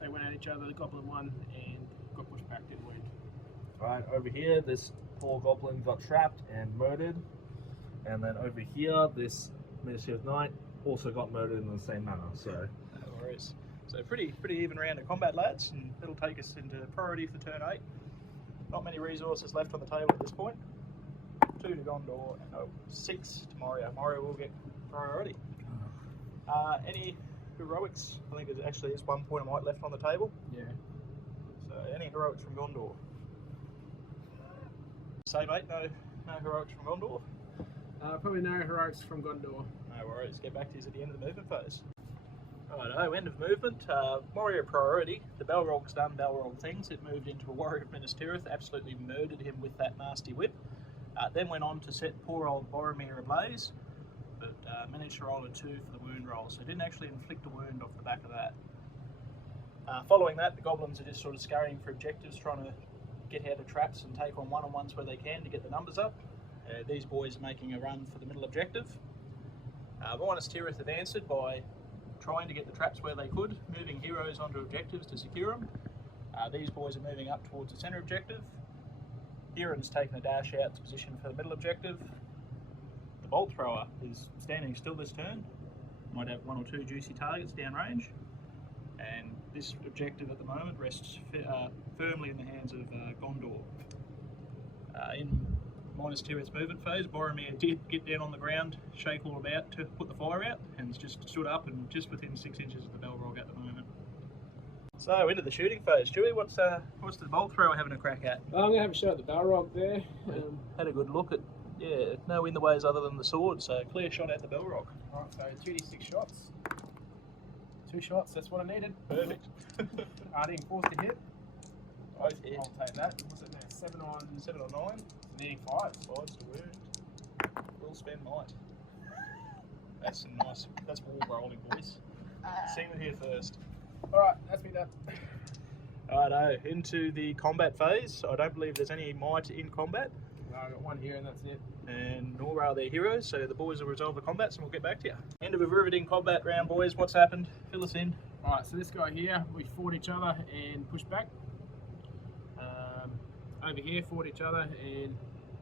they went at each other, the goblin won and got pushed back, didn't wound. Right, over here, this poor goblin got trapped and murdered. And then over here, this Minas Tirith Knight also got murdered in the same manner, so... No worries. So pretty even round of combat, lads, and it'll take us into priority for turn 8. Not many resources left on the table at this point. 2 to Gondor and 6 to Moria. Moria will get priority. Any heroics? I think there actually is 1 point I might left on the table. Yeah. So any heroics from Gondor? Say mate, no heroics from Gondor? Probably no heroics from Gondor. No worries, get back to you at the end of the movement phase. Righto, end of movement. Moria priority. The Balrog's done Balrog things. It moved into a warrior of Minas Tirith, absolutely murdered him with that nasty whip. Then went on to set poor old Boromir ablaze, but managed to roll a 2 for the wound roll, so didn't actually inflict a wound off the back of that. Following that, the goblins are just sort of scurrying for objectives, trying to get out of traps and take on one-on-ones where they can to get the numbers up. These boys are making a run for the middle objective. Minas Tirith have answered by trying to get the traps where they could, moving heroes onto objectives to secure them. These boys are moving up towards the centre objective. Kieran's taken a dash out to position for the middle objective. The bolt thrower is standing still this turn. Might have 1 or 2 juicy targets downrange. And this objective at the moment rests firmly in the hands of Gondor. In Minas Tirith's movement phase, Boromir did get down on the ground, shake all about to put the fire out, and just stood up and just within 6 inches of the Balrog at the moment. So into the shooting phase. Chewie, what's the bolt thrower having a crack at? I'm going to have a shot at the Balrog there. Had a good look at, yeah, no in the ways other than the sword, so clear shot at the Balrog. Alright, so 2d6 shots. 2 shots, that's what I needed. Perfect. Needing 4 to hit. Both hit. I'll take that. What's it now? 7 on 9. Needing 5. 5's to wound. We'll spend might. That's nice. That's wall rolling, boys. See it here first. Alright, that's me done. Righto, into the combat phase. I don't believe there's any might in combat. No, I got 1 here and that's it. And nor are there heroes, so the boys will resolve the combats and we'll get back to you. End of a riveting combat round, boys. What's happened? Fill us in. Alright, so this guy here, we fought each other and pushed back. Over here, fought each other and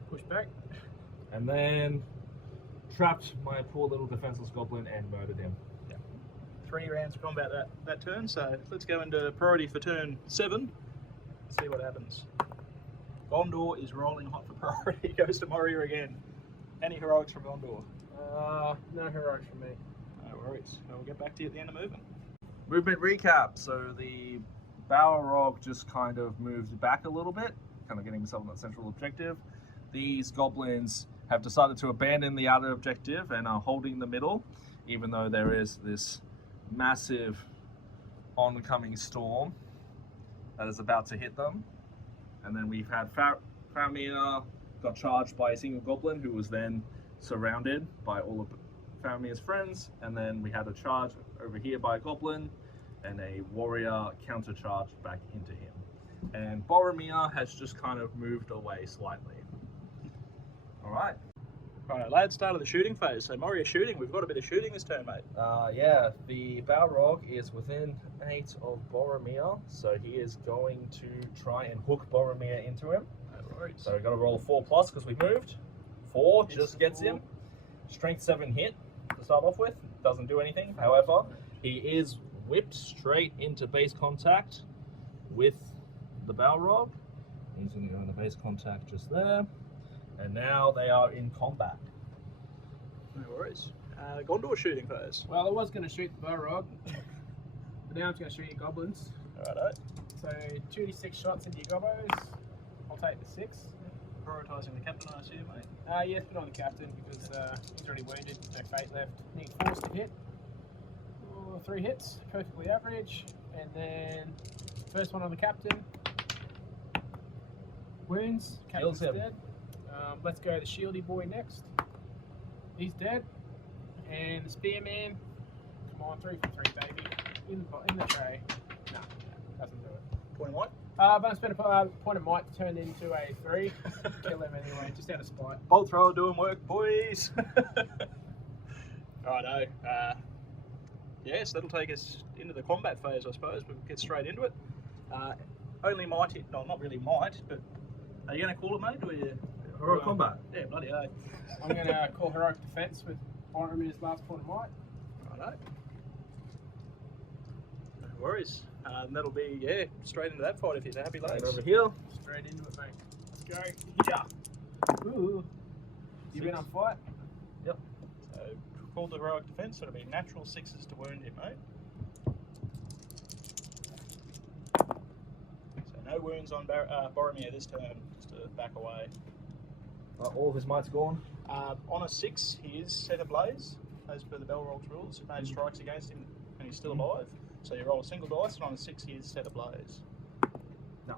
pushed back. And then trapped my poor little defenseless goblin and murdered him. 3 rounds of combat that turn, so let's go into priority for turn 7. See what happens. Gondor is rolling hot for priority. Goes to Moria again. Any heroics from Gondor? No heroics from me. No worries. We'll get back to you at the end of movement. Movement recap. So the Balrog just kind of moved back a little bit, kind of getting himself on that central objective. These goblins have decided to abandon the outer objective and are holding the middle, even though there is this massive oncoming storm that is about to hit them. And then we've had Faramir got charged by a single goblin who was then surrounded by all of Faramir's friends, and then we had a charge over here by a goblin and a warrior counter-charged back into him. And Boromir has just kind of moved away slightly. Alright. Right, lads, start of the shooting phase. So Moria shooting, we've got a bit of shooting this turn, mate. Yeah, the Balrog is within 8 of Boromir, so he is going to try and hook Boromir into him. No worries. So we've got to roll 4+ because we moved. 4 Hits just the gets 4. him. Strength 7 hit to start off with. Doesn't do anything. However, he is whipped straight into base contact with the Balrog. He's going to go into base contact just there. And now they are in combat. No worries. Gondor shooting phase. Well, I was going to shoot the Balrog, but now I'm going to shoot your goblins. Righto. So 2d6 shots into your gobbos. I'll take the 6. Prioritising the captain, I assume, mate. Yes, put on the captain because he's already wounded, no fate left. Need 4s to hit. 3 hits, perfectly average. And then first one on the captain. Wounds. Kills Captain's him. dead. Let's go the shieldy boy next. He's dead. And the spearman. Come on, 3 for 3, baby. In the tray. No, doesn't do it. Point of might. I'm going to spend a point of might to turn into a 3. Kill him anyway, just out of spite. Bolt thrower doing work, boys. Righto. Yes, that'll take us into the combat phase, I suppose. We'll get straight into it. Only might, no, not really might, but are you going to call it, mate? Or you, Heroic combat. Yeah, bloody hell. I'm going to call heroic defense with Boromir's last point of might. Righto. No worries. And that'll be, yeah, straight into that fight if you're happy, lads. Over here. Straight into it, mate. Let's go. Yeah. Ooh. You been on fight? Yep. So, called the heroic defense, so it'll be natural 6s to wound him, mate. So, no wounds on Boromir this turn, just to back away. All of his might's gone. On a 6, he is set ablaze, as per the Balrog's rules. If made strikes against him and he's still alive. So you roll a single dice, and on a 6, he is set ablaze. No.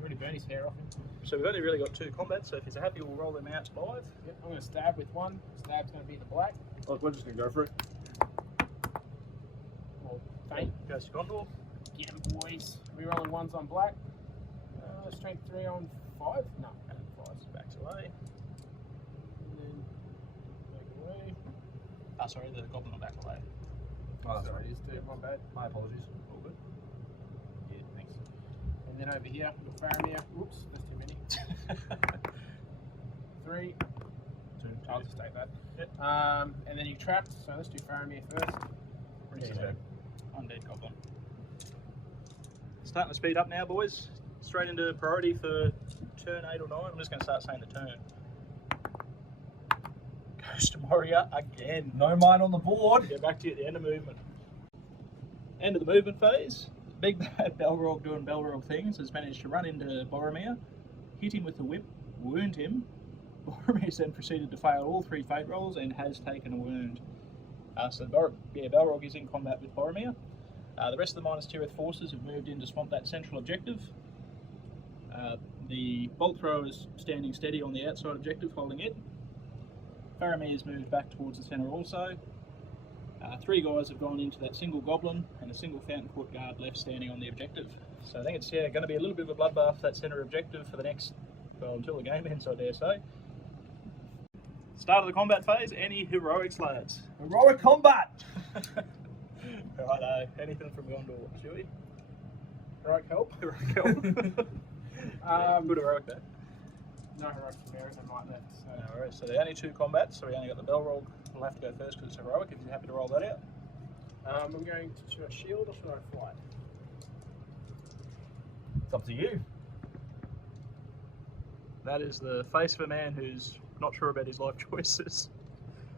Already burn his hair off him. So we've only really got 2 combats, so if he's happy, we'll roll them out to 5. Yep, I'm going to stab with 1. Stab's going to be the black. Look, we're just going to go for it. Or faint. Goes to Gondor. Get him, boys. We rolling 1s on black. Strength 3 on 5? No. 5's backs away. And then back away. Sorry, the goblin will back away. Oh, that's Sorry, right. it is too. My bad. My apologies. All good. Yeah, thanks. And then over here, the Faramir. Whoops, that's too many. 3. 2. I'll just take that. Yep. And then you trapped, so let's do Faramir first. Reset. Undead goblin. Starting to speed up now, boys. Straight into priority for turn 8 or 9. I'm just going to start saying the turn. Goes to Moria again. No mine on the board. Get back to you at the end of movement. End of the movement phase. Big bad Balrog doing Balrog things has managed to run into Boromir, hit him with the whip, wound him. Boromir's then proceeded to fail all 3 fate rolls and has taken a wound. So Balrog is in combat with Boromir. The rest of the Minas Tirith forces have moved in to swamp that central objective. The bolt thrower is standing steady on the outside objective, holding it. Faramir's moved back towards the centre also. 3 guys have gone into that single goblin and a single fountain court guard left standing on the objective. So I think it's going to be a little bit of a bloodbath for that centre objective for the next, well, until the game ends, I dare say. Start of the combat phase. Any heroics, lads? Heroic combat. Righto. Anything from Gondor, Stewie? Heroic help. Heroic help. Good heroic there. No heroic from there, isn't like that. So. No worries. So the only 2 combats, so we only got the Balrog. We'll have to go first because it's heroic, if you're happy to roll that out. I'm going to should I shield or should I fight? It's up to you. That is the face of a man who's not sure about his life choices.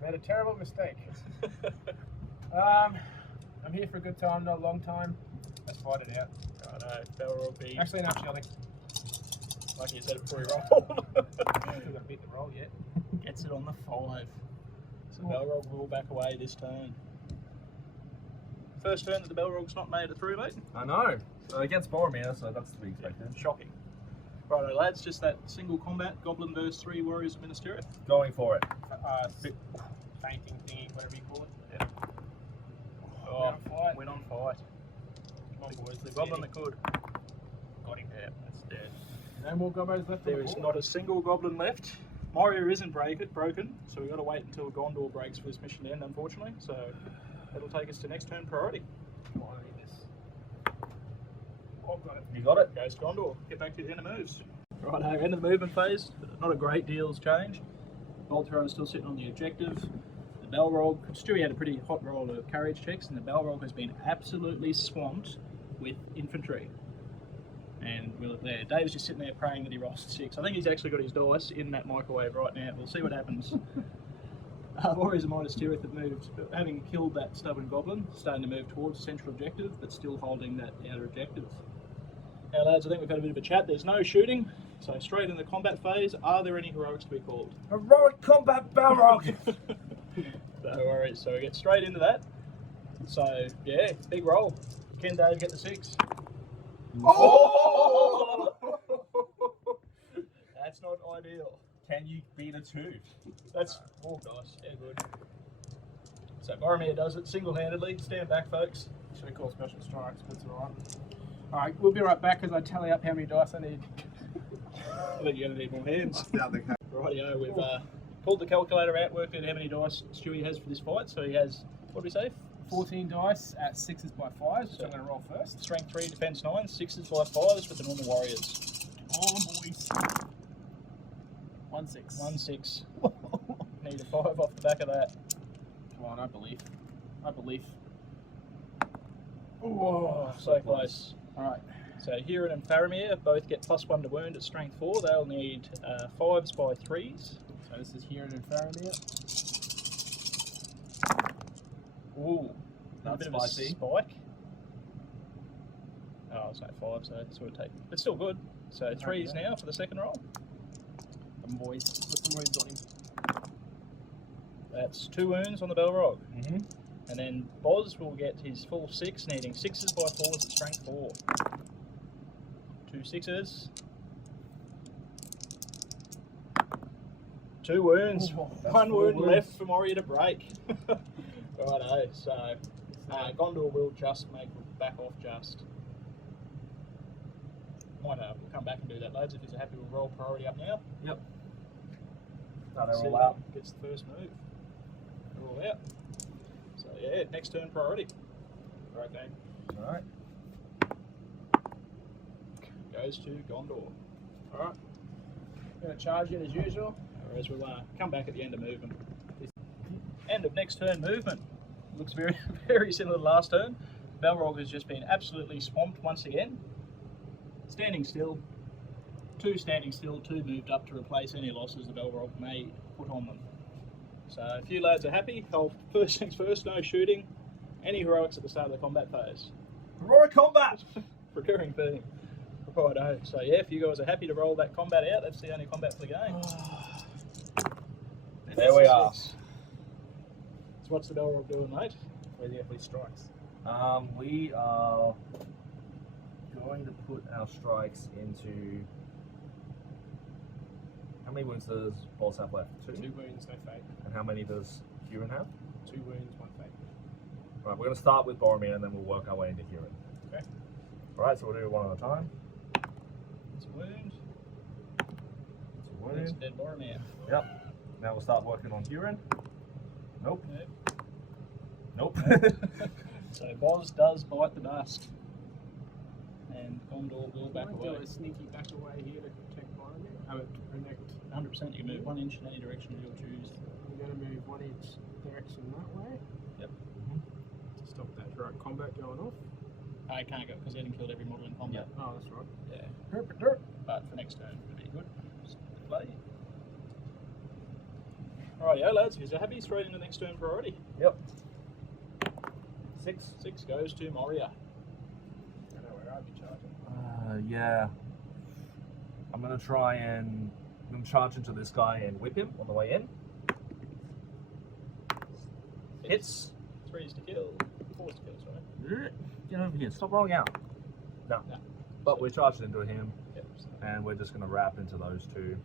Made a terrible mistake. I'm here for a good time, not a long time. Let's fight it out. Righto, Balrog B. Actually, no shielding. Like you said it before you rolled. Still got to beat the roll yet. Gets it on the 5. So Balrog will back away this turn. First turn that the Balrog's not made it through, mate. I know. So against Boromir, so that's to be expected. Shocking. Righto, lads, just that single combat, Goblin versus 3 Warriors of Minas Tirith. Going for it. Fainting thingy, whatever you call it. Yeah. Oh, fight. Went on fight. Come on, boys. The Goblin that could. Got him. Yeah, that's dead. No more gobbos left There on the is board. not a single Goblin left. Moria isn't broken, so we've got to wait until Gondor breaks for this mission to end, unfortunately. So that'll take us to next turn priority. Come on, I need this. Oh, got it. You got it. Goes to Gondor. Get back to the end of moves. Right, end of the movement phase. Not a great deal's changed. Bolt thrower is still sitting on the objective. The Balrog, Stewie had a pretty hot roll of courage checks, and the Balrog has been absolutely swamped with infantry. And there, Dave's just sitting there praying that he rolls a 6. I think he's actually got his dice in that microwave right now. We'll see what happens. Warriors of Minas Tirith have moved, having killed that stubborn goblin, starting to move towards the central objective, but still holding that outer objective. Now, lads, I think we've had a bit of a chat. There's no shooting, so straight in the combat phase. Are there any heroics to be called? Heroic combat Balrog. No worries. So we get straight into that. So yeah, big roll. Can Dave get the 6? Oh! That's not ideal. Can you beat a 2? That's all dice. Yeah, good. So Boromir does it single-handedly. Stand back, folks. Should we call special strikes, but it's alright. Alright, we'll be right back as I tally up how many dice I need. I think you're going to need more hands. Rightio, we've pulled the calculator out, worked out how many dice Stewie has for this fight. So he has, what did we say? 14 dice at 6s by 5s, so I'm going to roll first. Strength 3, defense 9, 6s by 5s with the normal warriors. Come on, boys. 1 6. 1 6. Need a 5 off the back of that. Come on, I believe. Oh, so close. Alright. So Huron and Faramir both get +1 to wound at strength 4. They'll need 5s by 3s. So this is Huron and Faramir. Ooh, a bit of a spicy. spike. Oh, it's no 5, so it's sort of take. But still good. So 3s now for the second roll. Them boys. Put some wounds on him. That's 2 wounds on the Balrog. Mm-hmm. And then Boz will get his full 6, needing 6s by 4s at strength 4. 2 6s. 2 wounds. Ooh, 1 wound wounds. left for Moria to break. Righto, so Gondor will just make back off just. Might we'll come back and do that, lads. If he's happy, we'll roll priority up now. Yep. No, they're See all who out. Gets the first move. They're all out. So yeah, next turn priority. Right, Dave. Alright. Goes to Gondor. Alright. Going to charge in as usual. Whereas we'll come back at the end of movement. End of next turn movement. Looks very, very similar to last turn. Balrog has just been absolutely swamped once again. Standing still. 2 standing still, 2 moved up to replace any losses the Balrog may put on them. So if you lads are happy, first things first, no shooting. Any heroics at the start of the combat phase. Heroic combat! Recurring theme. Righto. So yeah, if you guys are happy to roll that combat out, that's the only combat for the game. There we are. So what's the Balrog doing, mate? Where the athlete strikes. We are going to put our strikes into. How many wounds does Boz have left? 2? 2 wounds, no fate. And how many does Huron have? 2 wounds, 1 fate. Right, we're going to start with Boromir and then we'll work our way into Huron. Okay. Alright, so we'll do 1 at a time. It's a wound. It's a It's wound. dead Boromir. Yep. Now we'll start working on Huron. Nope. Nope. Nope. So Boz does bite the dust. And Gondor will back I might away. do a sneaky back away here to protect Boromir. To protect. 100% you can move 1 inch in any direction you'll choose. I'm going to move 1 inch direction that way. Yep. To stop that heroic combat going off. I can't go because he hasn't killed every model in combat. Oh, that's right. Yeah. But for next turn, it'll be good. Just play. Rightio, lads. If you're happy, straight into next turn priority. Yep. 6. 6 goes to Moria. I know where I'd be charging. Yeah. I'm going to try and charge into this guy and whip him on the way in. Hits. 3's to kill. 4's to kill, sorry. Get over here. Stop rolling out. No. No. But we're charging into him Yep. So, and we're just going to wrap into those 2.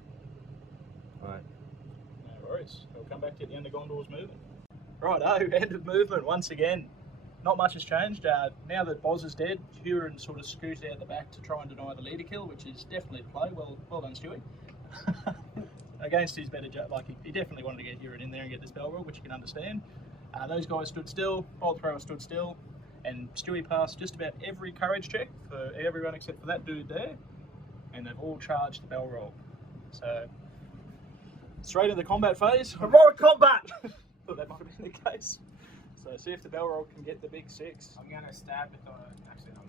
Alright. no worries. We'll come back to you at the end of Gondor's movement. Righto, end of movement once again. Not much has changed. Now that Boz is dead, Huron sort of scooted out the back to try and deny the leader kill, which is definitely the play. Well done, Stewie. Against his better judge, like he definitely wanted to get Huron in there and get this Balrog, which you can understand. Those guys stood still, bolt thrower stood still, and Stewie passed just about every courage check for everyone except for that dude there, and they've all charged the Balrog. So, straight into the combat phase. Heroic combat! Thought that might have been the case. So see if the Balrog can get the big 6. I'm going to stab it. Actually, no,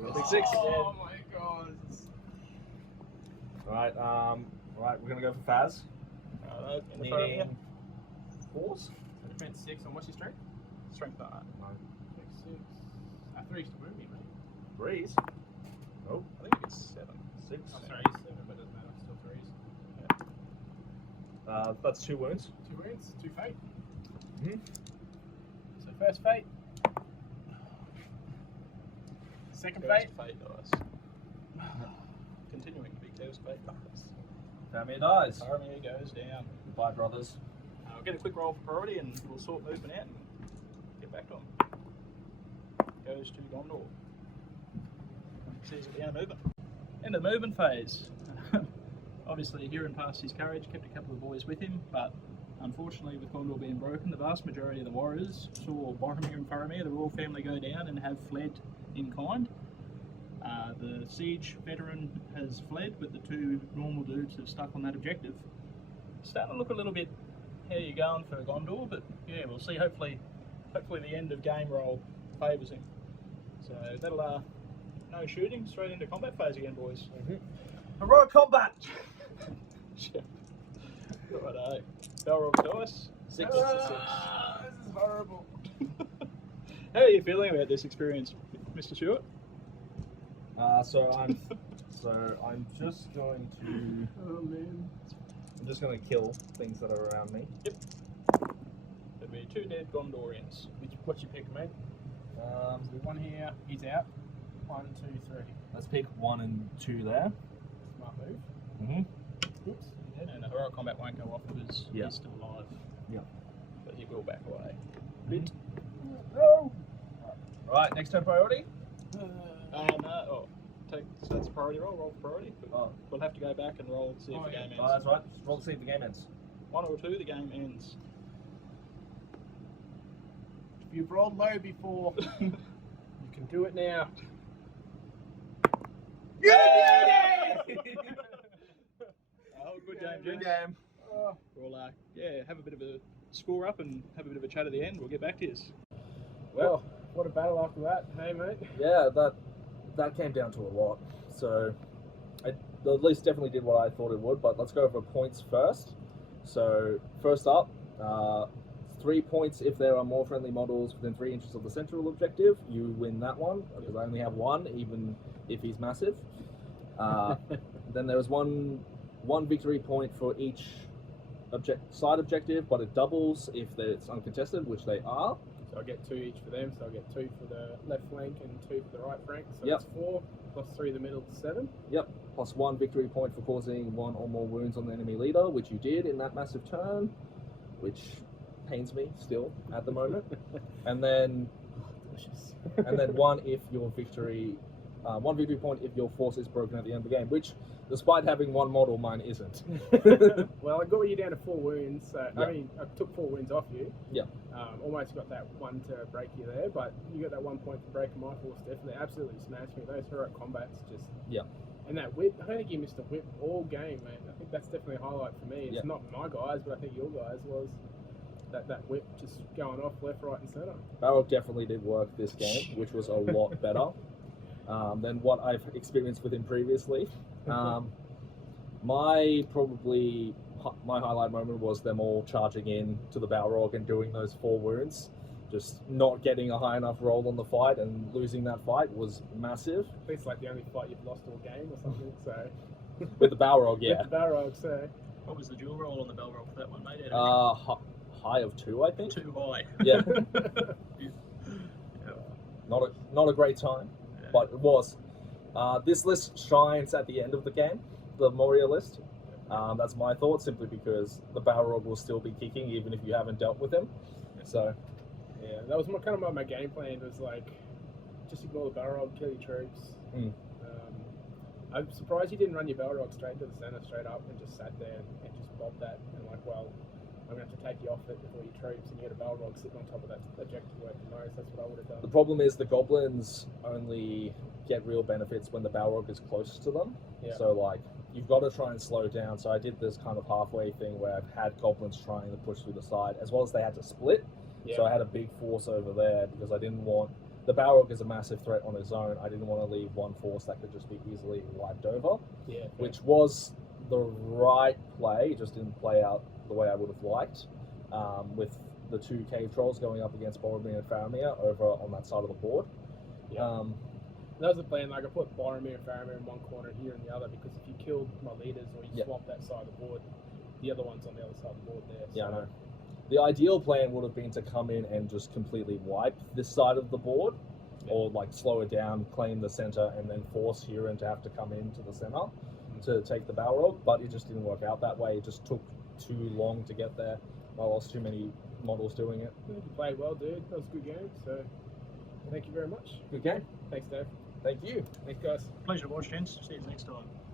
I'm not. Big 6 again. Oh my god. Alright, we're going to go for Faz. In the front of Needing 4s? So defense 6, and what's your strength? Strength 9. Strength 6. 3's to move me, mate. 3s? Nope. I think it's 7. 6. Oh, sorry, 7, but it doesn't matter. Still 3's. That's 2 wounds. 2 wounds, 2 fate. Mm-hmm. So first fate. Second Cursed fate. fate dice. Continuing to be cursed fate dice. Faramir dies. Boromir goes down. Goodbye, brothers. I'll get a quick roll for priority and we'll sort movement out and get back to him. Goes to Gondor. Sees at the end of movement. End of the movement phase. Obviously, Huron passed his courage, kept a couple of boys with him, but unfortunately, with Gondor being broken, the vast majority of the warriors saw Boromir and Faramir, the royal family, go down and have fled in kind. The siege veteran has fled, but the two normal dudes have stuck on that objective. Starting to look a little bit how you going for Gondor, but yeah, we'll see. Hopefully the end of game roll favours him. So that'll no shooting, straight into combat phase again, boys. Heroic combat! Righto. Balrog dice. 6. This is horrible. How are you feeling about this experience, Mr. Stewart? So I'm just going to. Oh man. I'm just going to kill things that are around me. Yep. There'll be 2 dead Gondorians. What's your pick, mate? So one here, he's out. 1, 2, 3. Let's pick 1 and 2 there. Smart move. Mm-hmm. Oops. And the heroic combat won't go off because Yeah. he's still alive. Yeah. But he will back away. Bit. Oh. Right, next turn priority. So that's a priority roll for priority. But Oh. we'll have to go back and roll to see if the game ends. Oh, that's right. Just roll to see if the game ends. 1 or 2, the game ends. If you've rolled low before, you can do it now. Oh, good game, Good gents. game. We'll have a bit of a score up and have a bit of a chat at the end. We'll get back to you. Well, what a battle after that, hey mate? Yeah, that came down to a lot. So, I at least definitely did what I thought it would. But let's go over points first. So, first up, 3 points if there are more friendly models within 3 inches of the central objective. You win that one because I only have 1, even if he's massive. Then there is one victory point for each side objective, but it doubles if it's uncontested, which they are. So I get 2 each for them, so I get 2 for the left flank and 2 for the right flank, so Yep. that's 4, plus 3 in the middle, 7. Yep, plus 1 victory point for causing 1 or more wounds on the enemy leader, which you did in that massive turn, which pains me still at the moment. And then, Delicious. and then 1 if your victory, 1 victory point if your force is broken at the end of the game, which, despite having 1 model, mine isn't. Well, I got you down to 4 wounds, so Yeah. I mean, I took 4 wounds off you. Yeah. Almost got that 1 to break you there, but you got that 1 point for breaking my force, definitely. Absolutely smashed me. Those heroic combats just. Yeah. And that whip, I don't think you missed a whip all game, mate. I think that's definitely a highlight for me. It's Yeah. not my guys, but I think your guys was that whip just going off left, right, and centre. Balrog definitely did work this game, which was a lot better than what I've experienced with him previously. My highlight moment was them all charging in to the Balrog and doing those 4 wounds. Just not getting a high enough roll on the fight and losing that fight was massive. I think it's like the only fight you've lost all game or something, so. With the Balrog, yeah. With the Balrog, so. What was the dual roll on the Balrog for that one, mate? High of 2, I think. Too high. Yeah. Not a great time, but it was. This list shines at the end of the game, the Moria list. That's my thought, simply because the Balrog will still be kicking even if you haven't dealt with him. So, yeah, that was my game plan. Was like, just ignore the Balrog, kill your troops. I'm surprised you didn't run your Balrog straight to the centre, straight up, and just sat there and just bobbed that. And like, well, I'm gonna have to take you off it with all your troops, and you get a Balrog sitting on top of that objective working most. That's what I would have done. the problem is the goblins only get real benefits when the Balrog is close to them. Yeah. So, like, you've got to try and slow down. So I did this kind of halfway thing where I've had goblins trying to push through the side, as well as they had to split. Yeah. So I had a big force over there because I didn't want... The Balrog is a massive threat on his own. I didn't want to leave one force that could just be easily wiped over, Yeah. which was the right play. It just didn't play out the way I would have liked, with the 2 cave trolls going up against Boromir and Faramir over on that side of the board. Yeah. That was the plan. Like, I put Boromir and Faramir in one corner and here in the other, because if you killed my leaders or you Yeah. swap that side of the board, the other one's on the other side of the board there. Yeah, I so. know. The ideal plan would have been to come in and just completely wipe this side of the board, or like slow it down, claim the center, and then force Huron to have to come into the center to take the Balrog. But it just didn't work out that way. It just took too long to get there. I lost too many models doing it. You played well, dude. That was a good game. So thank you very much. Good game. Thanks, Dave. Thank you. Thanks, guys. Pleasure to watch, gents. See you next time.